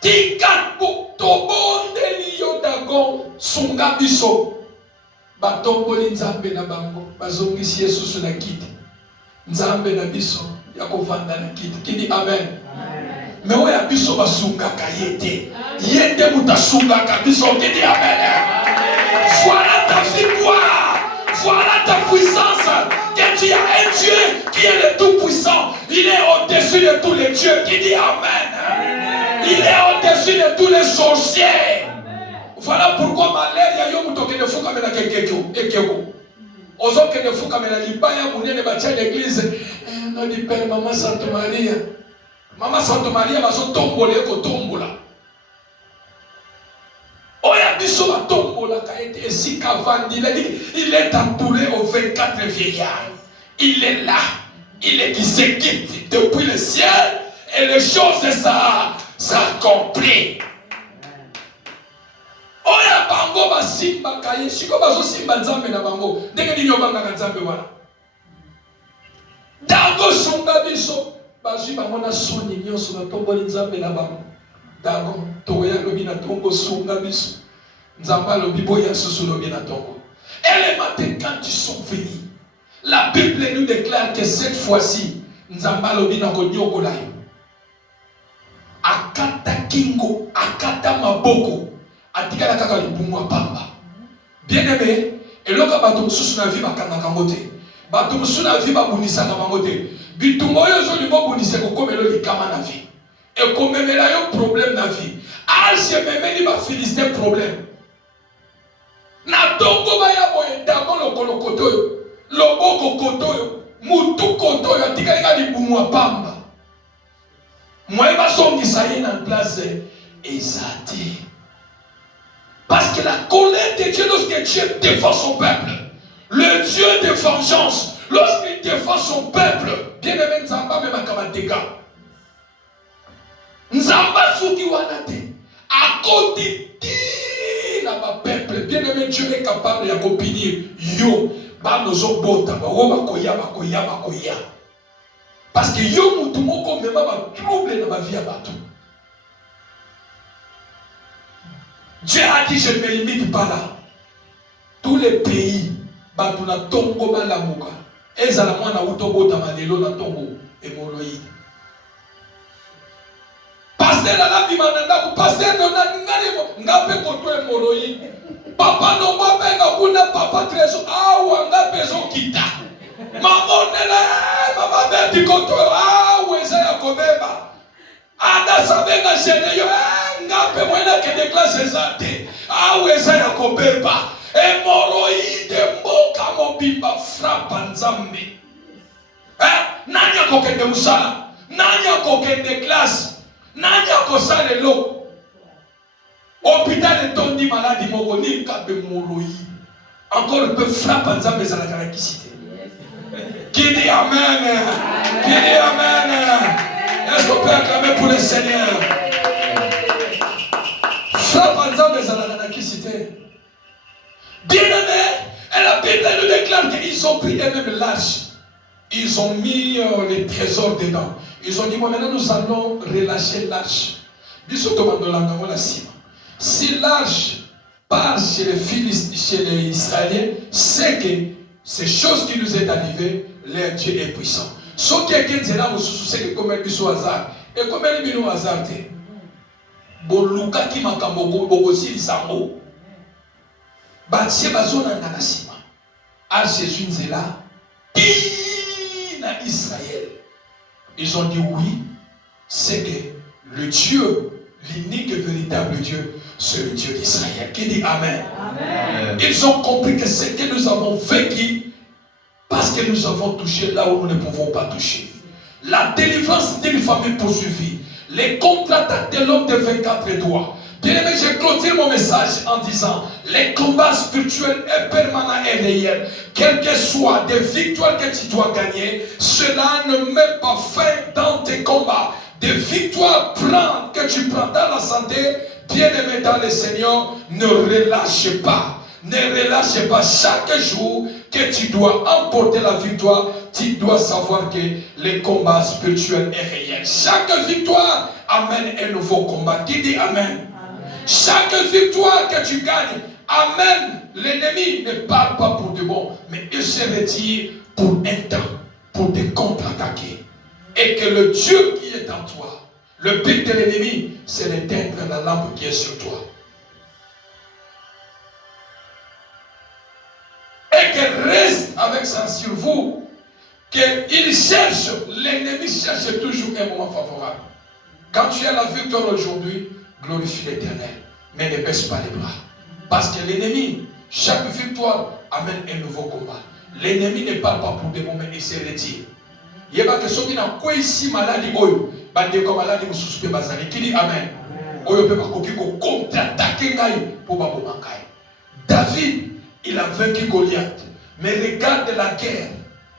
Tika tobondeli yo Dagon sunga biso. Batomboli Nzambe na bango. Bazongisi Yesu na kiti. Nzambe na biso yakovanda na kiti. Kidi Amen. Mais oya biso basungaka yete. Yete mutasungaka biso. Kidi Amen. Voilà ta victoire. Voilà ta puissance. Que tu as un Dieu qui est le tout-puissant. Il est au-dessus de tous les dieux. Qui dit Amen. Il est au-dessus de tous les sorciers. Voilà pourquoi malaria yo mutoke ne fuka mena kekeko ekeko. Ozoke ne fuka mena libaya munene batia l'église. Non di père Maman Sainte Maria. Maman Sainte Maria baso tombola ko tombola. Oya biso ba tombola ka ete esika vandi. Il est entouré aux 24 vieillards. Il est là. Il est qui s'équipe depuis le ciel et les choses s'accomplissent. Oya bango ba simba kaye shiko bazo simba Nzambe na bango ndenge nini obanga na Nzambe wana Dago sunga biso bazwi bango na soni nyonso na tomboli Nzambe na bango Dago toya lobi na tongo sunga biso Nzamba lobi boya susu lobi na tongo. Et le matin quand ils sont venus, la Bible nous déclare que cette fois-ci Nzamba lobi na konyokola yo akata kingo akata maboko atikala kaka libumu apamba. Bien aimé, eloka bato mususu na vie bakanga kangote. Bato mususu na vie babunisa na bangote. Bitumbo yo zo libo bunise ko komelo likama na vie. E komemela yo problème na vie. Alse memeli ba Philistin problème. Na tongo ba ya boye Dagon lokolo kotoyo. Loboko kotoyo. Mutu kotoyo atikala kaka libumu apamba. Moi ba songisa ye na place ezate. Parce que la colère de Dieu, lorsque Dieu défend son peuple, le Dieu de vengeance, lorsqu'il défend son peuple, bien aimé Nzamba même à Kamateka. Nzamba souki wanate, à côté de la peuple, bien aimé Dieu est capable de copiner yo, banozo bota, bakoya. Parce que yo mutumoko même ba trouble dans ma vie à bateau. Dieu a dit, je ne me limite pas là. Tous les pays, Batuna Tongo Malamuka, Ezalamana Utobo Tamanelo na Tongo, et Moloï. Pasteur à la Bimananda, pasteur de Ngape Koto et Moloï. Papa no Babenga Kuna, papa Trésor, Ngape Kita. Maman Nele, Maman Berti Koto, Wezaya Kobeba. Ada Sabenga Seneyo, Ngape Mwena Kedekla Sezate, Wezaya Kobeba. Hémorroïde mboka mobimba frappa nzambe. Nani akokende musala, nani akokende classe, nani akosala eloko. Hôpital etondi maladi moko ni kabe moroïde. Encore un peu frappa nzambe ezalaka na kisite. Qui dit amen? Qui dit amen? Est-ce qu'on peut acclamer pour le Seigneur? Frappa nzambe ezalaka na kisite. Bien-aimés, et la Bible nous déclare qu'ils ont pris eux-mêmes l'arche. Ils ont mis les trésors dedans. Ils ont dit, bon, maintenant nous allons relâcher l'arche. Si l'arche part chez les Philistins, chez les Israéliens, c'est que ces choses qui nous est arrivées, leur Dieu est puissant. Ce qui est qu'il là, c'est que comme elle est au hasard. Et comme elle est au hasard, Boluka qui m'a aussi il s'en va. Batie bazona na nasima. À Jésus nzela na Israël. Ils ont dit oui, c'est que le Dieu, l'unique et véritable Dieu, c'est le Dieu d'Israël. Qui dit amen? Amen. Ils ont compris que ce que nous avons vécu, parce que nous avons touché là où nous ne pouvons pas toucher. La délivrance d'une famille poursuivie, les contre-attaques de l'homme de 24 doigts. Bien-aimé, je clôture mon message en disant, les combats spirituels est permanent et réel. Quelles que soient des victoires que tu dois gagner, cela ne met pas fin dans tes combats. Des victoires que tu prends dans la santé, bien-aimé dans le Seigneur, ne relâche pas. Ne relâche pas. Chaque jour que tu dois emporter la victoire, tu dois savoir que le combat spirituel est réel. Chaque victoire amène un nouveau combat. Qui dit amen? Chaque victoire que tu gagnes amène l'ennemi, ne parle pas pour de bon, mais il se retire pour un temps, pour te contre-attaquer. Et que le Dieu qui est en toi, le but de l'ennemi, c'est d'éteindre la lampe qui est sur toi. Et qu'elle reste avec ça sur vous, qu'il cherche, l'ennemi cherche toujours un moment favorable. Quand tu as la victoire aujourd'hui, glorifie l'Éternel, mais ne baisse pas les bras. Parce que l'ennemi, chaque victoire amène un nouveau combat. L'ennemi ne parle pas pour des moments, il se retire. Il y a que ceux qui n'ont pas ici maladie, ils ont maladie, ils sont bazali. Qui dit amen? Ils peuvent contre-attaquer pour babomankai. David, il a vaincu Goliath. Mais regarde la guerre.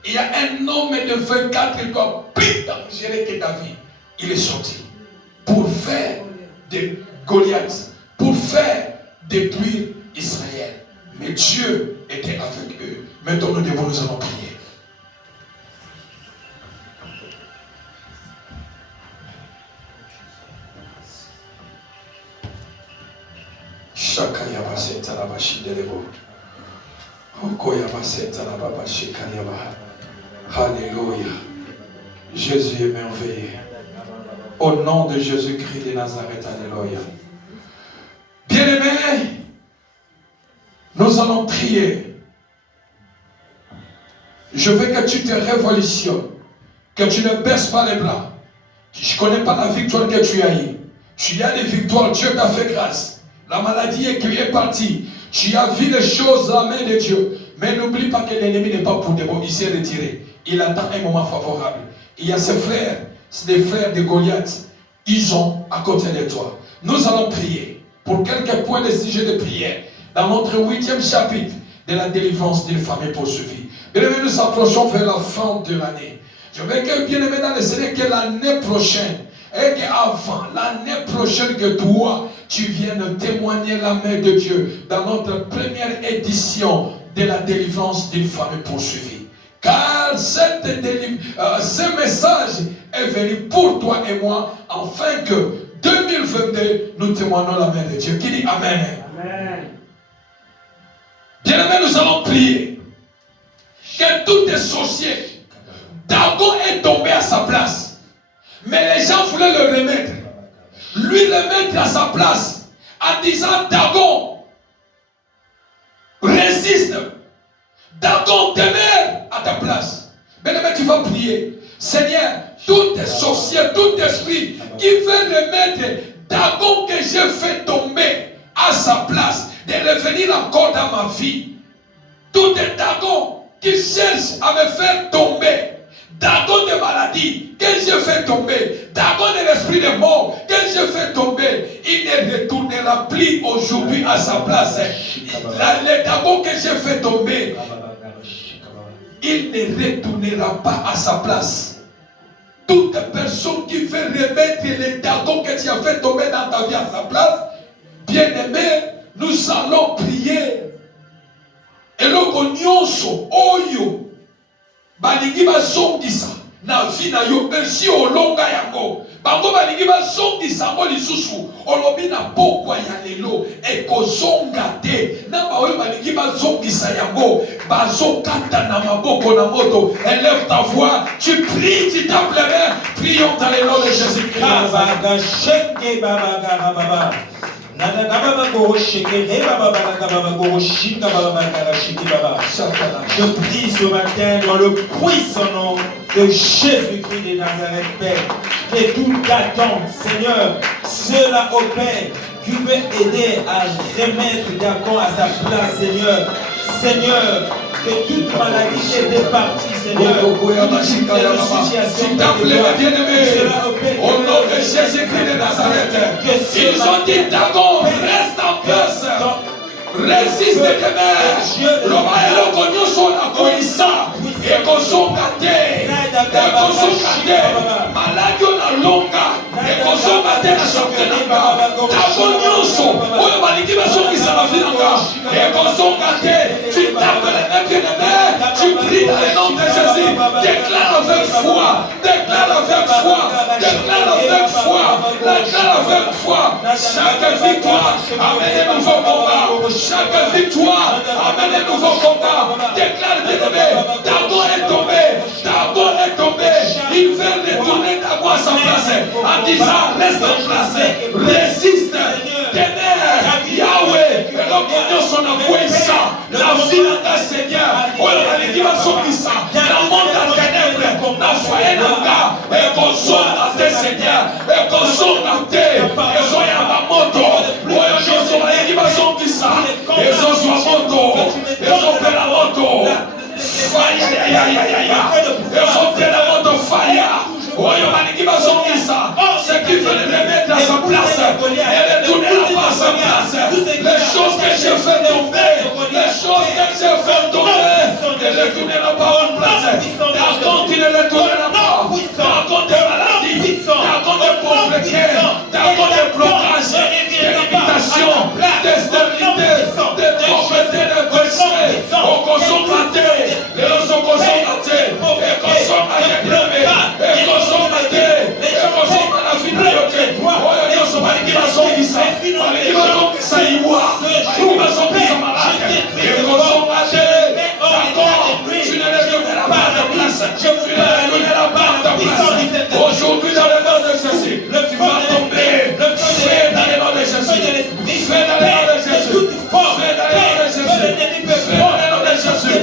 Il y a un homme de 24 qui doit plus dangereux que David. Il est sorti pour faire de Goliath, pour faire détruire Israël. Mais Dieu était avec eux. Maintenant nous devons nous allons prier. Alléluia. Jésus est merveilleux. Au nom de Jésus-Christ de Nazareth, alléluia. Bien-aimés, nous allons prier. Je veux que tu te révolutionnes, que tu ne baisses pas les bras. Je ne connais pas la victoire que tu as eue. Tu as des victoires, Dieu t'a fait grâce. La maladie est partie. Tu as vu les choses à la main de Dieu. Mais n'oublie pas que l'ennemi n'est pas pour de bon. Il s'est retiré. Il attend un moment favorable. Il y a ses frères, c'est des frères de Goliath. Ils sont à côté de toi. Nous allons prier pour quelques points de sujet de prière dans notre 8e chapitre de la délivrance d'une famille poursuivie. Bien-aimés, nous approchons vers la fin de l'année. Je veux que, bien-aimés dans le Seigneur, que l'année prochaine, et qu'avant l'année prochaine que toi, tu viennes témoigner la main de Dieu dans notre première édition de la délivrance d'une famille poursuivie. Car ce message est venu pour toi et moi, afin que 2022, nous témoignons la main de Dieu. Qui dit Amen? Amen. Bien-aimés, nous allons prier que tout est sorcier. Dagon est tombé à sa place. Mais les gens voulaient le remettre. Lui remettre à sa place en disant Dagon, résiste. Dagon demeure à ta place. Bien-aimé, tu vas prier. Seigneur, tout sorcier, tout esprit qui veut remettre Dagon que j'ai fait tomber à sa place, de revenir encore dans ma vie. Tout est Dagon qui cherche à me faire tomber. Dagon de maladie que j'ai fait tomber. Dagon de l'esprit de mort que j'ai fait tomber. Il ne retournera plus aujourd'hui à sa place. Le Dagon que j'ai fait tomber, il ne retournera pas à sa place. Toute personne qui veut remettre les Dagon que tu as fait tomber dans ta vie à sa place, bien aimé, nous allons prier. Et le nyonso oyo balingi bazongisa na vie na yo esi olonga yango bango balingi bazongisa ngo lisusu olobi na pokwa ya lelo ekozonga te na baoyo balingi bazongisa yango bazokata na maboko na moto. Élève ta voix, tu pries, tu tapes les mains, prions dans le nom de Jésus-Christ. Je prie ce matin dans le puissant nom de Jésus-Christ de Nazareth, Père, que tout Dagon, Seigneur, cela au Père, qui veut aider à remettre Dagon à sa place, Seigneur. Seigneur, que toute maladie est départie, Seigneur. Toute situation au nom de Jésus-Christ de Nazareth. Ils ont dit Dagon, reste en place. Résiste demeure. Le maëlo connu son akoïsa. Et qu'on s'en gâte. Et qu'on s'en gâte. Malade on a longa. Et qu'on s'en gâte la championnat. Dagon nyonso. Oyo baliki baso qui s'en a finanga. Et qu'on s'en gâte. Tu tapes les mains bien aimés. Tu pries dans le nom de Jésus. Déclare avec foi. Déclare avec foi. Déclare avec foi. Déclare avec foi. Chaque victoire amène un nouveau combat. Chaque victoire amène un nouveau combat. Déclare bien-aimé, Dagon est tombé. Dagon est tombé. Il veut retourner Dagon à sa place en disant reste en place. Résiste. Ténère. Yahweh. Et l'opinion son akwesa. La vie d'un Seigneur. Oh, il va s'ouvrir. Dans le monde en ténèbres. Dans le foyer d'un gars. Et qu'on soit dans tes Seigneurs. Et qu'on soit dans tes. Et soyez à ma moto. Oh, il va s'ouvrir. Et son soit moto. Et son père la moto. Fire. Et son père la moto. Fire. Oh, il va s'ouvrir. Ce qui veut le remettre à sa place. Et retourner pas à sa place. Les choses que j'ai fait tomber. Les choses que j'ai fait tomber. Ne retournera pas en place. Dagon qui ne retournera pas. Dagon de maladie. Dagon de pauvreté. Dagon de blocage. De limitation. De stérilité. De pauvreté. De péché. Au consommateur. Et au consommateur. Et consommateur. Et consommateur. Et consommateur. La vie de l'autre. Oh, il y a son mari qui va sortir ça. Il va sortir ça. Il va sortir ça malade. Et consommateur. D'accord. Tu ne retourneras pas à ta place. Tu ne retourneras pas à ta place. Aujourd'hui, dans le nom de Jésus, tu vas tomber. Fais dans le nom de Jésus. Fais dans le nom de Jésus. Fais dans le nom de Jésus. Fais dans le nom de Jésus.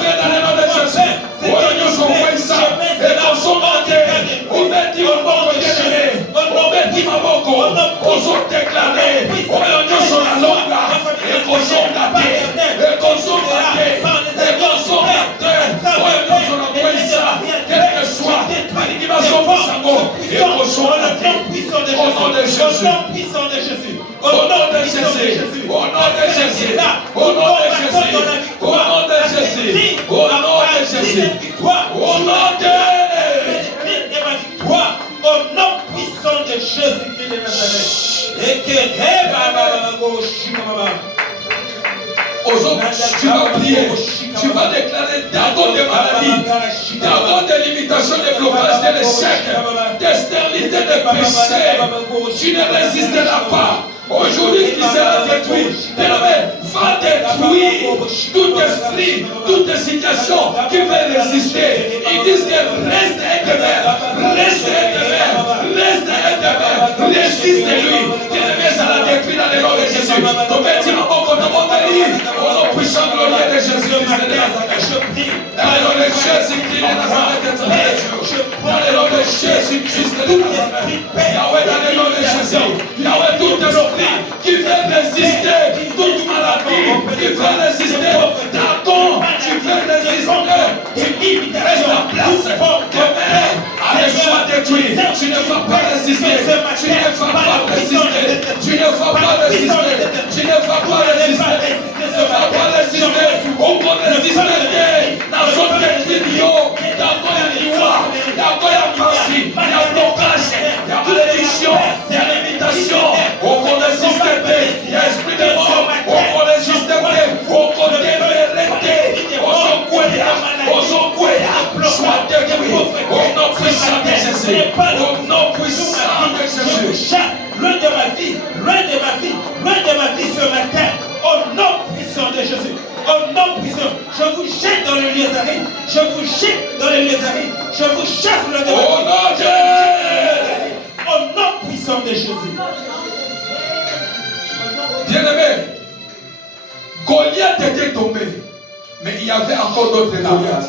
Fais dans le nom de Jésus. Nous sommes ça. Et nous sommes mandés. On met dit au monde bien-aimé. On met dit ma boko. On s'est déclaré. Nous sommes la longue. Et qu'on s'en gâté. Et qu'on s'en gâté. Et qu'on s'en gâté. Nous sommes ça. Quel que soit. Et qu'on s'en gâté. Au nom de Jésus. Au nom de Jésus. Au nom de Jésus. Au nom de Jésus. Au nom de Jésus. Au nom de Jésus. Au nom de au nom puissant de Jésus-Christ de Nazareth. Et que Tu vas prier. Tu vas déclarer d'agon de maladie, d'agon de limitation, de blocage, de l'échec, de stérilité, de péché. Tu ne résisteras pas. Aujourd'hui, qui sera détruit. Va détruire tout esprit, toute situation qui veut résister. Ils disent que reste et demeure, reste et demeure, reste et demeure, résiste-lui. Bien-aimé, ça l'a détruit dans le nom de Jésus. Donc, maintenant, on compte mon pays, au nom puissant glorieux de Jésus. Je prie. Dans le nom de Jésus-Christ de Nazareth, dans le nom de Jésus-Christ de Nazareth, Yahweh, dans le nom de Jésus, Yahweh, tout esprit qui veut résister, toute maladie qui veut résister, Dagon, tu veux résister, reste en place, demain, allez, sois détruit, tu ne vas pas résister, tu ne vas pas résister, tu ne vas pas résister, tu ne vas pas résister, tu ne vas pas résister, on peut résister, dans son détruit, Dagon est liwa, Dagon est passé, il y a blocage, il y a malédiction, il y a limitation, on peut résister, il y a esprit de mort, on peut résister, on peut déverrer, on s'en couille, soit détruit, au nom puissant de Jésus, au nom puissant de Jésus. Loin de ma vie, loin de ma vie, loin de ma vie ce matin, au nom puissant de Jésus, au nom puissant, je vous jette dans le lieu aride, je vous jette dans le lieu aride, je vous chasse le de Au nom de Jésus, au nom puissant de Jésus. Bien-aimé, Goliath était tombé, mais il y avait encore d'autres Goliath.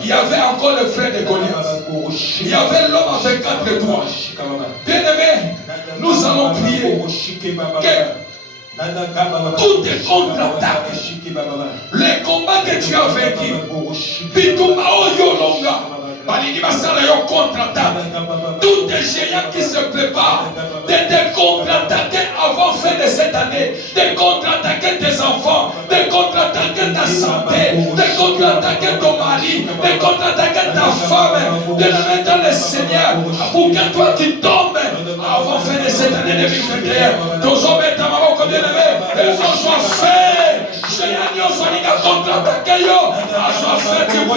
Il y avait encore le frère de Goliath. Il y avait l'homme avec 4 doigts. Bien-aimé, nous allons prier que tout est contre-attaque. Les combats que tu as vécu, tout est géant qui se prépare de te contre-attaquer avant fin de cette année, de contre-attaquer tes enfants, de contre-attaquer ta santé, de contre-attaquer ton mari, de contre-attaquer ta femme, de la mettre dans le Seigneur pour que toi tu tombes avant fin de cette année 2021. Ton homme est à maman comme bien-aimé, les hommes soient faits. Géant sonika contre-attaquer yo, soit fait que vous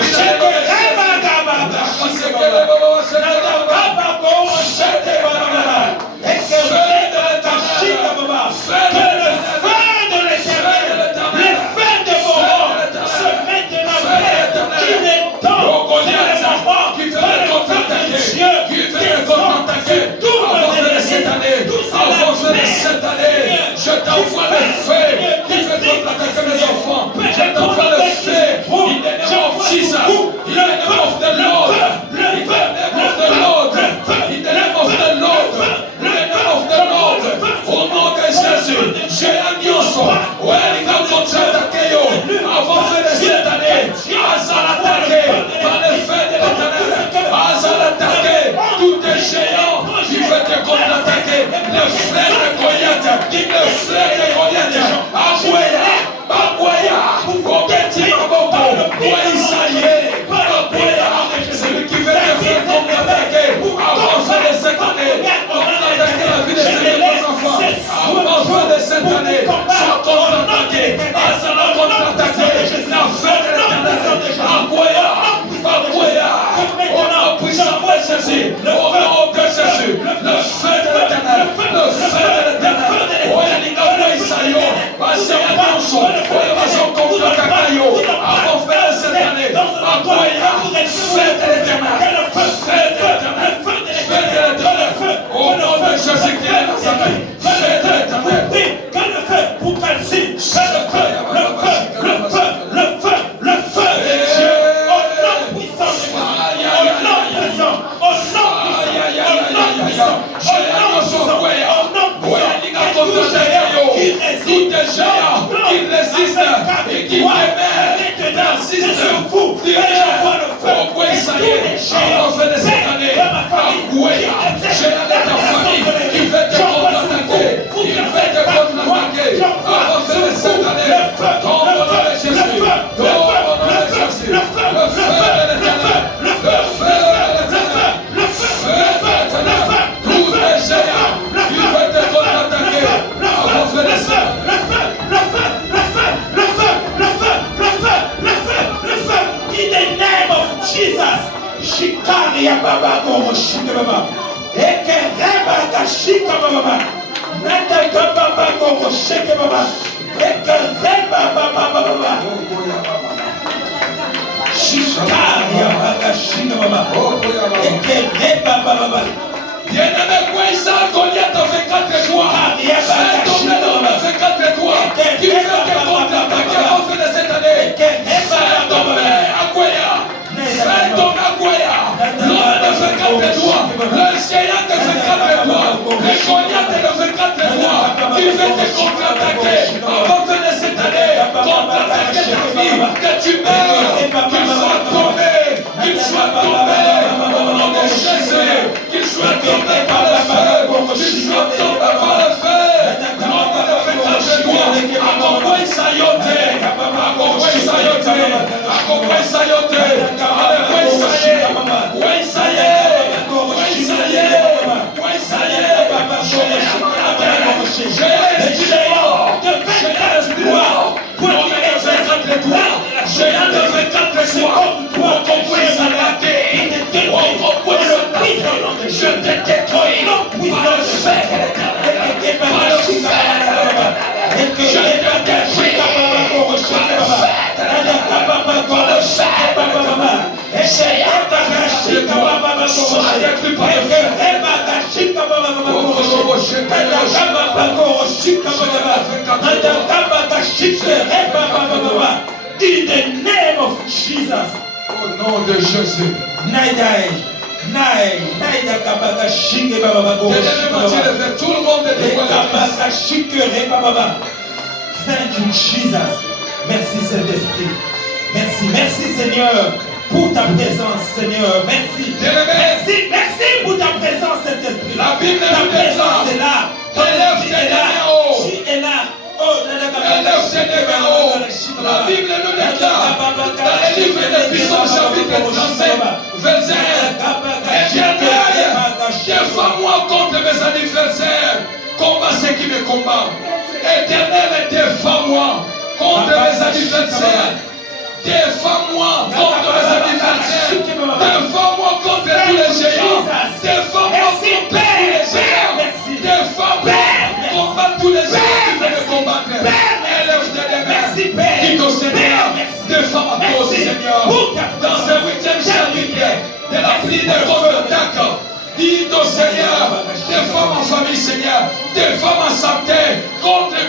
je t'envoie le feu qui fait contre-attaquer mes enfants. Je t'envoie le feu. In the name of Jesus. In the name of the Lord. In the name of the Lord. In the name of the Lord. In the name of the Lord. Au nom de Jésus, j'ai un Dioso. Ouais, il va contre-attaquer avant fin de cette année. Azal attaqué par le feu de l'Éternel. Azal attaqué tout est géant qui veut te contre-attaquer. Le frère de Goliath. Le frère de Goliath. Aguaya. Obeti Maboko. Isaïe. Celui qui veut te faire contre-attaquer avant fin de cette année. Contre-attaquer la vie de ses enfants. Avant fin de cette année. Sois contre-attaqué. Azal contre-attaqué. La fin de l'Éternel. Aguaya. Au nom puissant de Jésus. Au nom de Jésus. Le feu de l'Éternel. Le feu de l'Éternel. Avant faire cette année, faites l'éternel, au nom de Jésus-Christ de Nazareth, faites l'éternel. Que le feu pour calciner, le feu, le feu, le feu, le feu, le feu de Dieu, au nom puissant de Jésus, au nom puissant, au nom puissant, tout est géant qui résiste et qui demeure, persiste, pourquoi ça y est, avant fin de cette année, géant de ta famille qui fait te contre-attaquer, il fait te contre-attaquer, avant fin de cette année, tombe au nom de Jésus, tombe au nom de Jésus, le feu de l'Éternel, le feu de l'Éternel, le feu de l'Éternel, tout est géant qui fait te contre-attaquer, avant fin de cette année. baba goroshike baba. Ekereba gashika baba. Nanda baba goroshike baba. Ekereba baba baba. Shikaria bagashika baba. Ekereba baba. Bien-aimé, quoi ça, Goliath a fait 4 doigts. C'est ton homme a fait 4 doigts. Qui fait des contre-attaques à la fin de cette année. C'est ton Aguaya. C'est ton Aguaya. L'homme a fait 4 doigts. Le géant a fait 4 doigts. Le Goliath a fait 4 doigts. Qui fait des contre-attaquer avant de cette année. Contre-attaquer ta vie. Que tu meurs. Qu'il soit tombé. Qu'il soit tombé. Au nom de Jésus. Qu'il soit tombé par le feu. Qu'il soit tombé par le feu. L'homme a fait 4 doigts. Akokwe sayote. Akokwe sayote. Akokwe sayote. Akokwe sayote. Oui, ça y est. Oui, ça y est. Oui, ça y est. J'ai l'espoir. J'ai l'espoir. Pour l'homme de 24 doigts. J'ai un de 24 doigts. Akokwe sayote. Akokwe sayote. Je te détruis par le feu. Par le feu. Je te détruis par le feu. In the name of Jesus. Au nom de Jésus. Tout le monde est Thank you, Jesus. Merci, Saint-Esprit. Merci, merci, Seigneur, pour ta présence, Seigneur. Merci. Merci pour ta présence, Saint-Esprit. La Bible Ta nous présence est là. Ton esprit est là. Tu es là. Élève ses numéros. La Bible nous déclare dans le livre des Psaumes chapitre 35, verset 1. Éternel, défends-moi contre mes adversaires. Combat ceux qui me combattent. Éternel, défends-moi contre mes adversaires. Défends-moi contre mes adversaires. Défends-moi contre tous les géants. Défends-moi contre tous les géants. Défends-moi contre tous les géants qui veulent me combattre. Élève-toi des mains. Dis au Seigneur, défends ma cause, Seigneur. Dans ce 8e chapitre de la prière de contre-attaque, dis au Seigneur, défends ma famille, Seigneur. Défends ma santé contre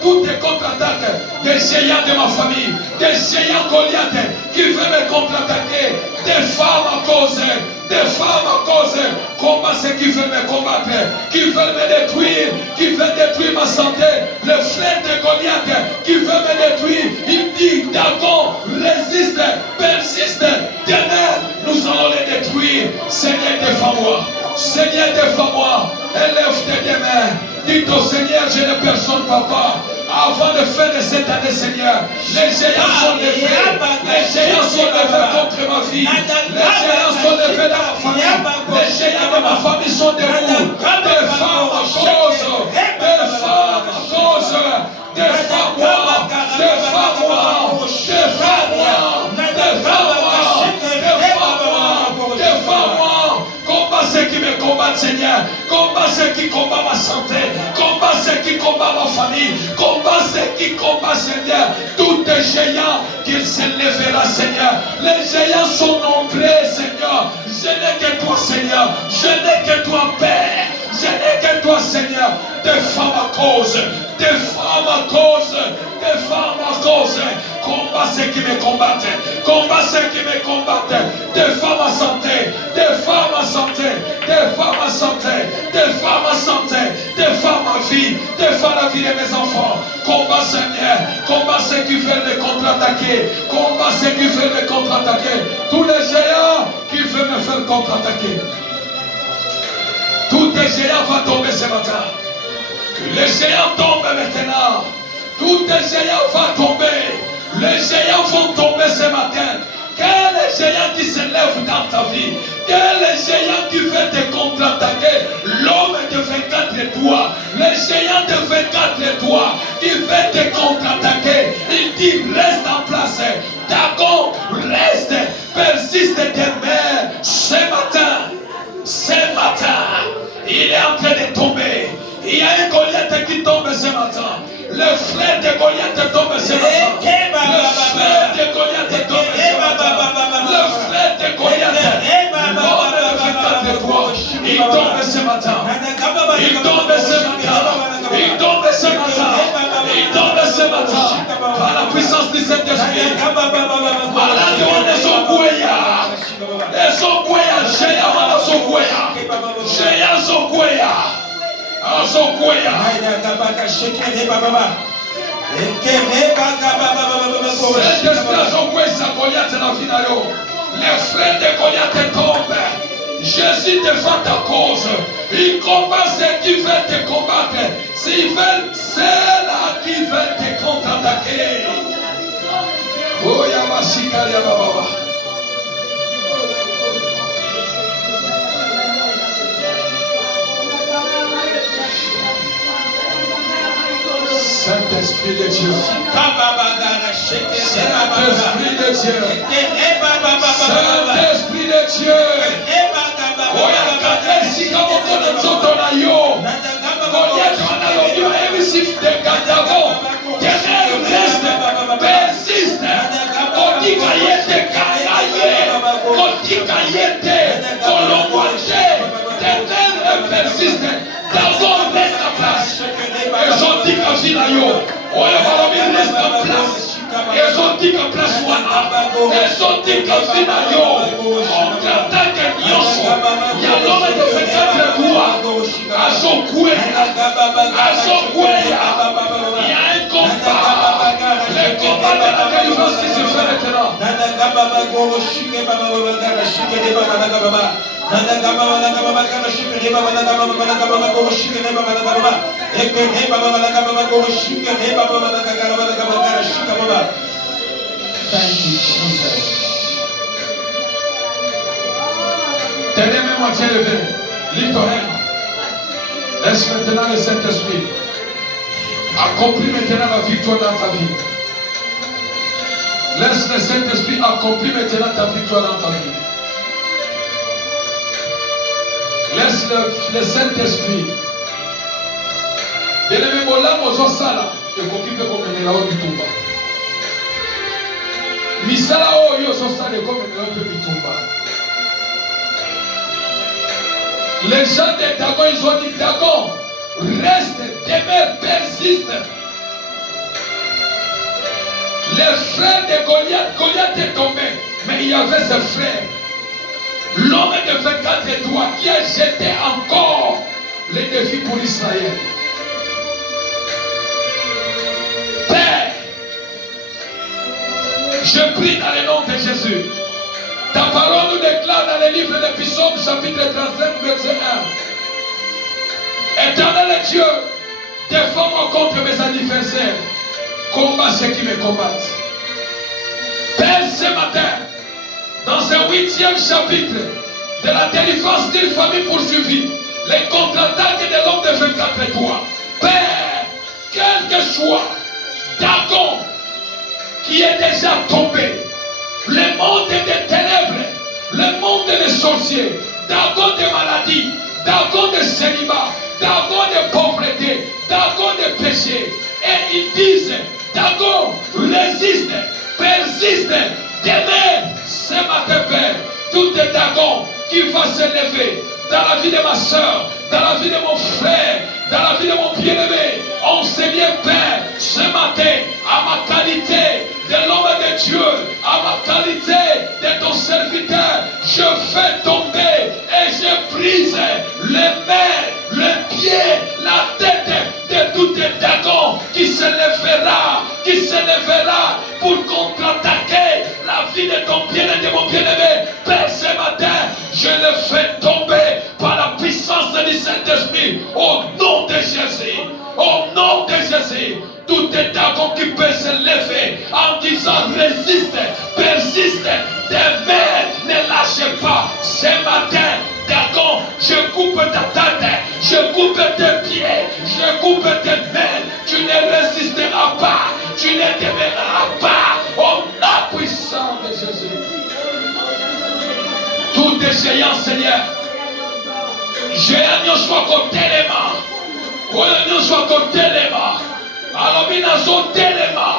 toutes les contre-attaques des géants de ma famille, des géants Goliath qui veulent me contre-attaquer. Défends ma cause, défends ma cause. Combat ceux qui veulent me combattre, qui veulent me détruire, qui veulent détruire ma santé. Le frère de Goliath qui veut me détruire, il dit Dagon, résiste, persiste. Demain, nous allons les détruire. Seigneur, défends-moi. Seigneur, défends-moi. Élève tes mains. Dites au Seigneur, je ne personne, papa. Avant de fin de cette année, Seigneur, les géants sont levés. Les géants sont levés contre ma vie. Les géants sont levés dans ma famille. Les géants de ma famille sont debout. Défends ma cause. Défends ma cause. Défends-moi. Défends-moi. Défends-moi. Défends-moi. Défends-moi. Combat ceux qui me combattent, Seigneur. Combat ceux qui combattent ma santé. Combat ceux qui combattent ma famille. Combat ceux qui combattent, Seigneur. Tous les géants qu'ils s'élèveront, Seigneur. Les géants sont nombreux, Seigneur. Je n'ai que toi, Seigneur. Je n'ai que toi, Père. Je n'ai que toi, Seigneur. Défends ma cause. Défends ma cause. Défends ma cause. Combat ceux qui me combattent. Combat ceux qui me combattent. Défends ma santé. Défends ma santé. Défends ma santé. Défends ma santé. Défends ma vie. Défends la vie de mes enfants. Combat, Seigneur. Combat ceux qui veulent me contre-attaquer. Combat ceux qui veulent me contre-attaquer. Tous les géants qui veulent me faire contre-attaquer. Tout les géants vont tomber ce matin. Les géants tombent maintenant. Tous les géants vont tomber. Les géants vont tomber ce matin. Quel est le géant qui se lève dans ta vie? Quel est le géant qui veut te contre-attaquer? L'homme de 24 doigts, le géant de 24 doigts qui veut te contre-attaquer. Il dit reste en place. Dagon, reste, persiste, demeure. Ce matin, Le frère de Goliath tombe ce matin. Le frère de Goliath tombe ce matin. Le frère de Goliath, l'homme de 24 il tombe ce matin. Il tombe ce matin. Il tombe ce matin. Il tombe ce matin. Par la puissance du Saint-Esprit. Malade on est son Gouya. Et son Gouya, j'ai amala son Gouya. J'ai à son Gouya. À son Gouya. Les frères de Goliath tombent. Jésus défend ta cause. Il combat ceux qui veulent te combattre. S'ils veulent, c'est là qui veulent te contre-attaquer. Oh Yamashika Yababa. Saint-Esprit de Dieu. Saint-Esprit de Dieu. Saint-Esprit de Dieu. Il y a un combat. Le combat de la délivrance qui se fait maintenant. Thank you, Jesus. Tes mains moitié levées. Lift ton main. Laisse maintenant le Saint-Esprit accomplir maintenant la victoire dans ta vie. Laisse le Saint-Esprit accomplir maintenant ta victoire dans ta vie. Laisse le Saint-Esprit. Bien-aimé, mon âme aux sala et qu'occupe comme un élan du tomba. Misala o yo sala comme un élan du tomba. Les gens de Dagon, ils ont dit Dagon, reste, demeure, persiste. Les frères de Goliath est tombé, mais il y avait ses frères. L'homme de 24 doigts qui a jeté encore les défis pour Israël. Père, je prie dans le nom de Jésus. Ta parole nous déclare dans le livre de Psaume, chapitre 35, verset 1. Éternel Dieu, défends-moi contre mes adversaires. Combat ceux qui me combattent. Père, ce matin, dans ce 8e chapitre de la délivrance d'une famille poursuivie, les contre-attaques de l'homme de 24 doigts. Père, quel que soit Dagon qui est déjà tombé, le monde des ténèbres, le monde des sorciers, Dagon de maladie, Dagon de célibat, Dagon de pauvreté, Dagon de péché. Et ils disent, Dagon, résiste, persiste, demeure ce matin, Père. Tout est Dagon qui va se lever dans la vie de ma soeur, dans la vie de mon frère, dans la vie de mon bien-aimé. Enseignez, Père, ce matin, à ma qualité de l'homme de Dieu, à ma qualité de ton serviteur, je fais tomber et je brise les mains, les pieds, la tête de tout Dagon qui se lèvera pour contre-attaquer la vie de ton bien-aimé, de mon bien-aimé. Père, ce matin, je le fais tomber par la puissance du Saint-Esprit au nom de Jésus. Au nom de Jésus, tout est Dagon qui peut se lever en disant résiste, persiste, demeure, ne lâchez pas. Ce matin, Dagon, je coupe ta tête, je coupe tes pieds, je coupe tes mains. Tu ne résisteras pas, tu ne demeureras pas. Au nom puissant de Jésus. Tout est géant, Seigneur. Géant, nous soit côté les mains. Oyo nyonso akotelema Alors, nazo téléma,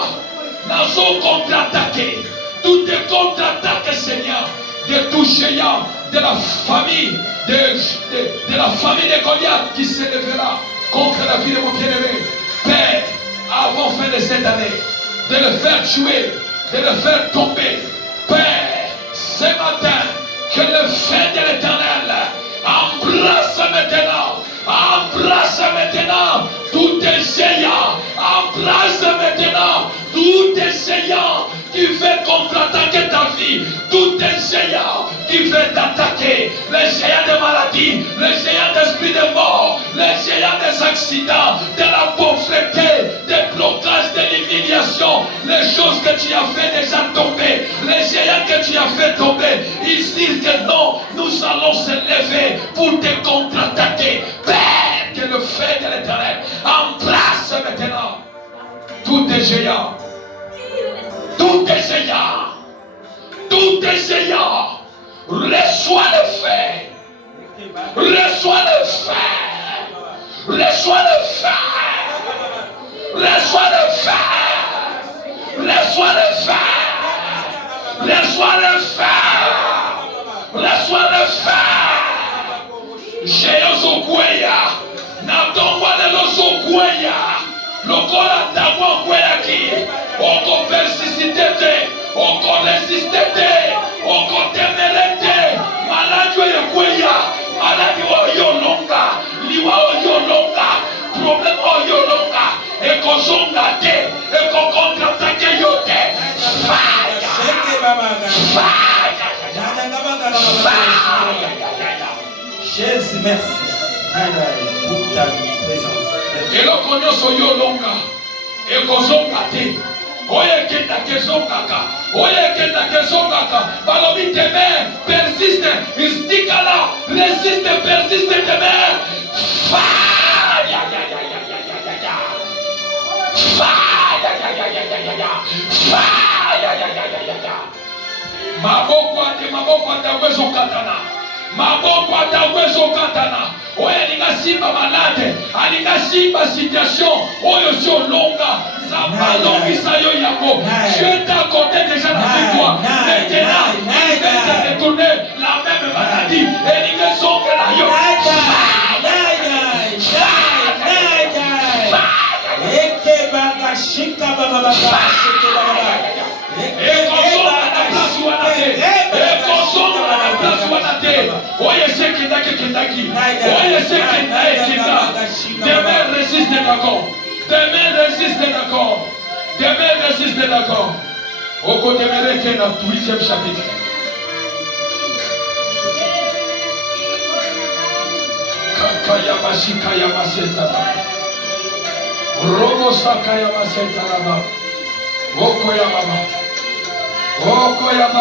nazo contre-attaquer. Tout est contre-attaque, Seigneur, de tout géant, de la famille, de la famille de Goliath qui s'élèvera contre la vie de mon bien-aimé. Père, avant fin de cette année, de le faire tuer, de le faire tomber. Père, ce matin, que le feu de l'Éternel embrasse maintenant tout est géant, embrasse maintenant tout est géant qui veut contre-attaquer ta vie, tout est géant qui veut t'attaquer, les géants de maladie, les géants d'esprit de mort, les géants des accidents, de la pauvreté, des blocages, de l'humiliation, les choses que tu as fait déjà tomber, les géants que tu as fait tomber, ils disent que non, nous allons se lever pour te contre-attaquer. Père, que le feu de l'Éternel embrasse maintenant tout est géant. Tout est géant. Tout est géant. Reçois le feu. Reçois le feu. Reçois le feu. Reçois le feu. Reçois le feu. Reçois le feu. Reçois le feu. Jésus Natongwa lelo sokweya. Lokola tagwa kweyaki. Oko persistete. Oko resistete. Oko temerete. Maladi oyo kweya. Maladi oyo longa. Liwa oyo longa. Problème oyo longa. Eko zonga te. Eko contre-attaque yo te. Fire. Jésus, merci. Pour ta présence. Et l'on connaît son yo longa. Et qu'on zonga te. Oye kenda kezongaka. Oye kenda kezongaka. Balobi temer. Persiste. Istikala. Résiste. Persiste temer. Fire. Maboko ataweza katana. Maboko ataweza katana. Oye alingasimba malade, alingasimba situation. Oyo sio longa. Zabalongisa yo yako. Je t'ai accordé déjà la victoire. Maintenant, il va te retourner la même maladie. Et il va sauver la yo. Demain résiste d'accord. Demain résiste d'accord. Demain résiste d'accord. Au côté de dans le 8e chapitre. Kakayamashi Kayamaseta. Robo Sakayama Setaraba. Okoyama. Okoyama.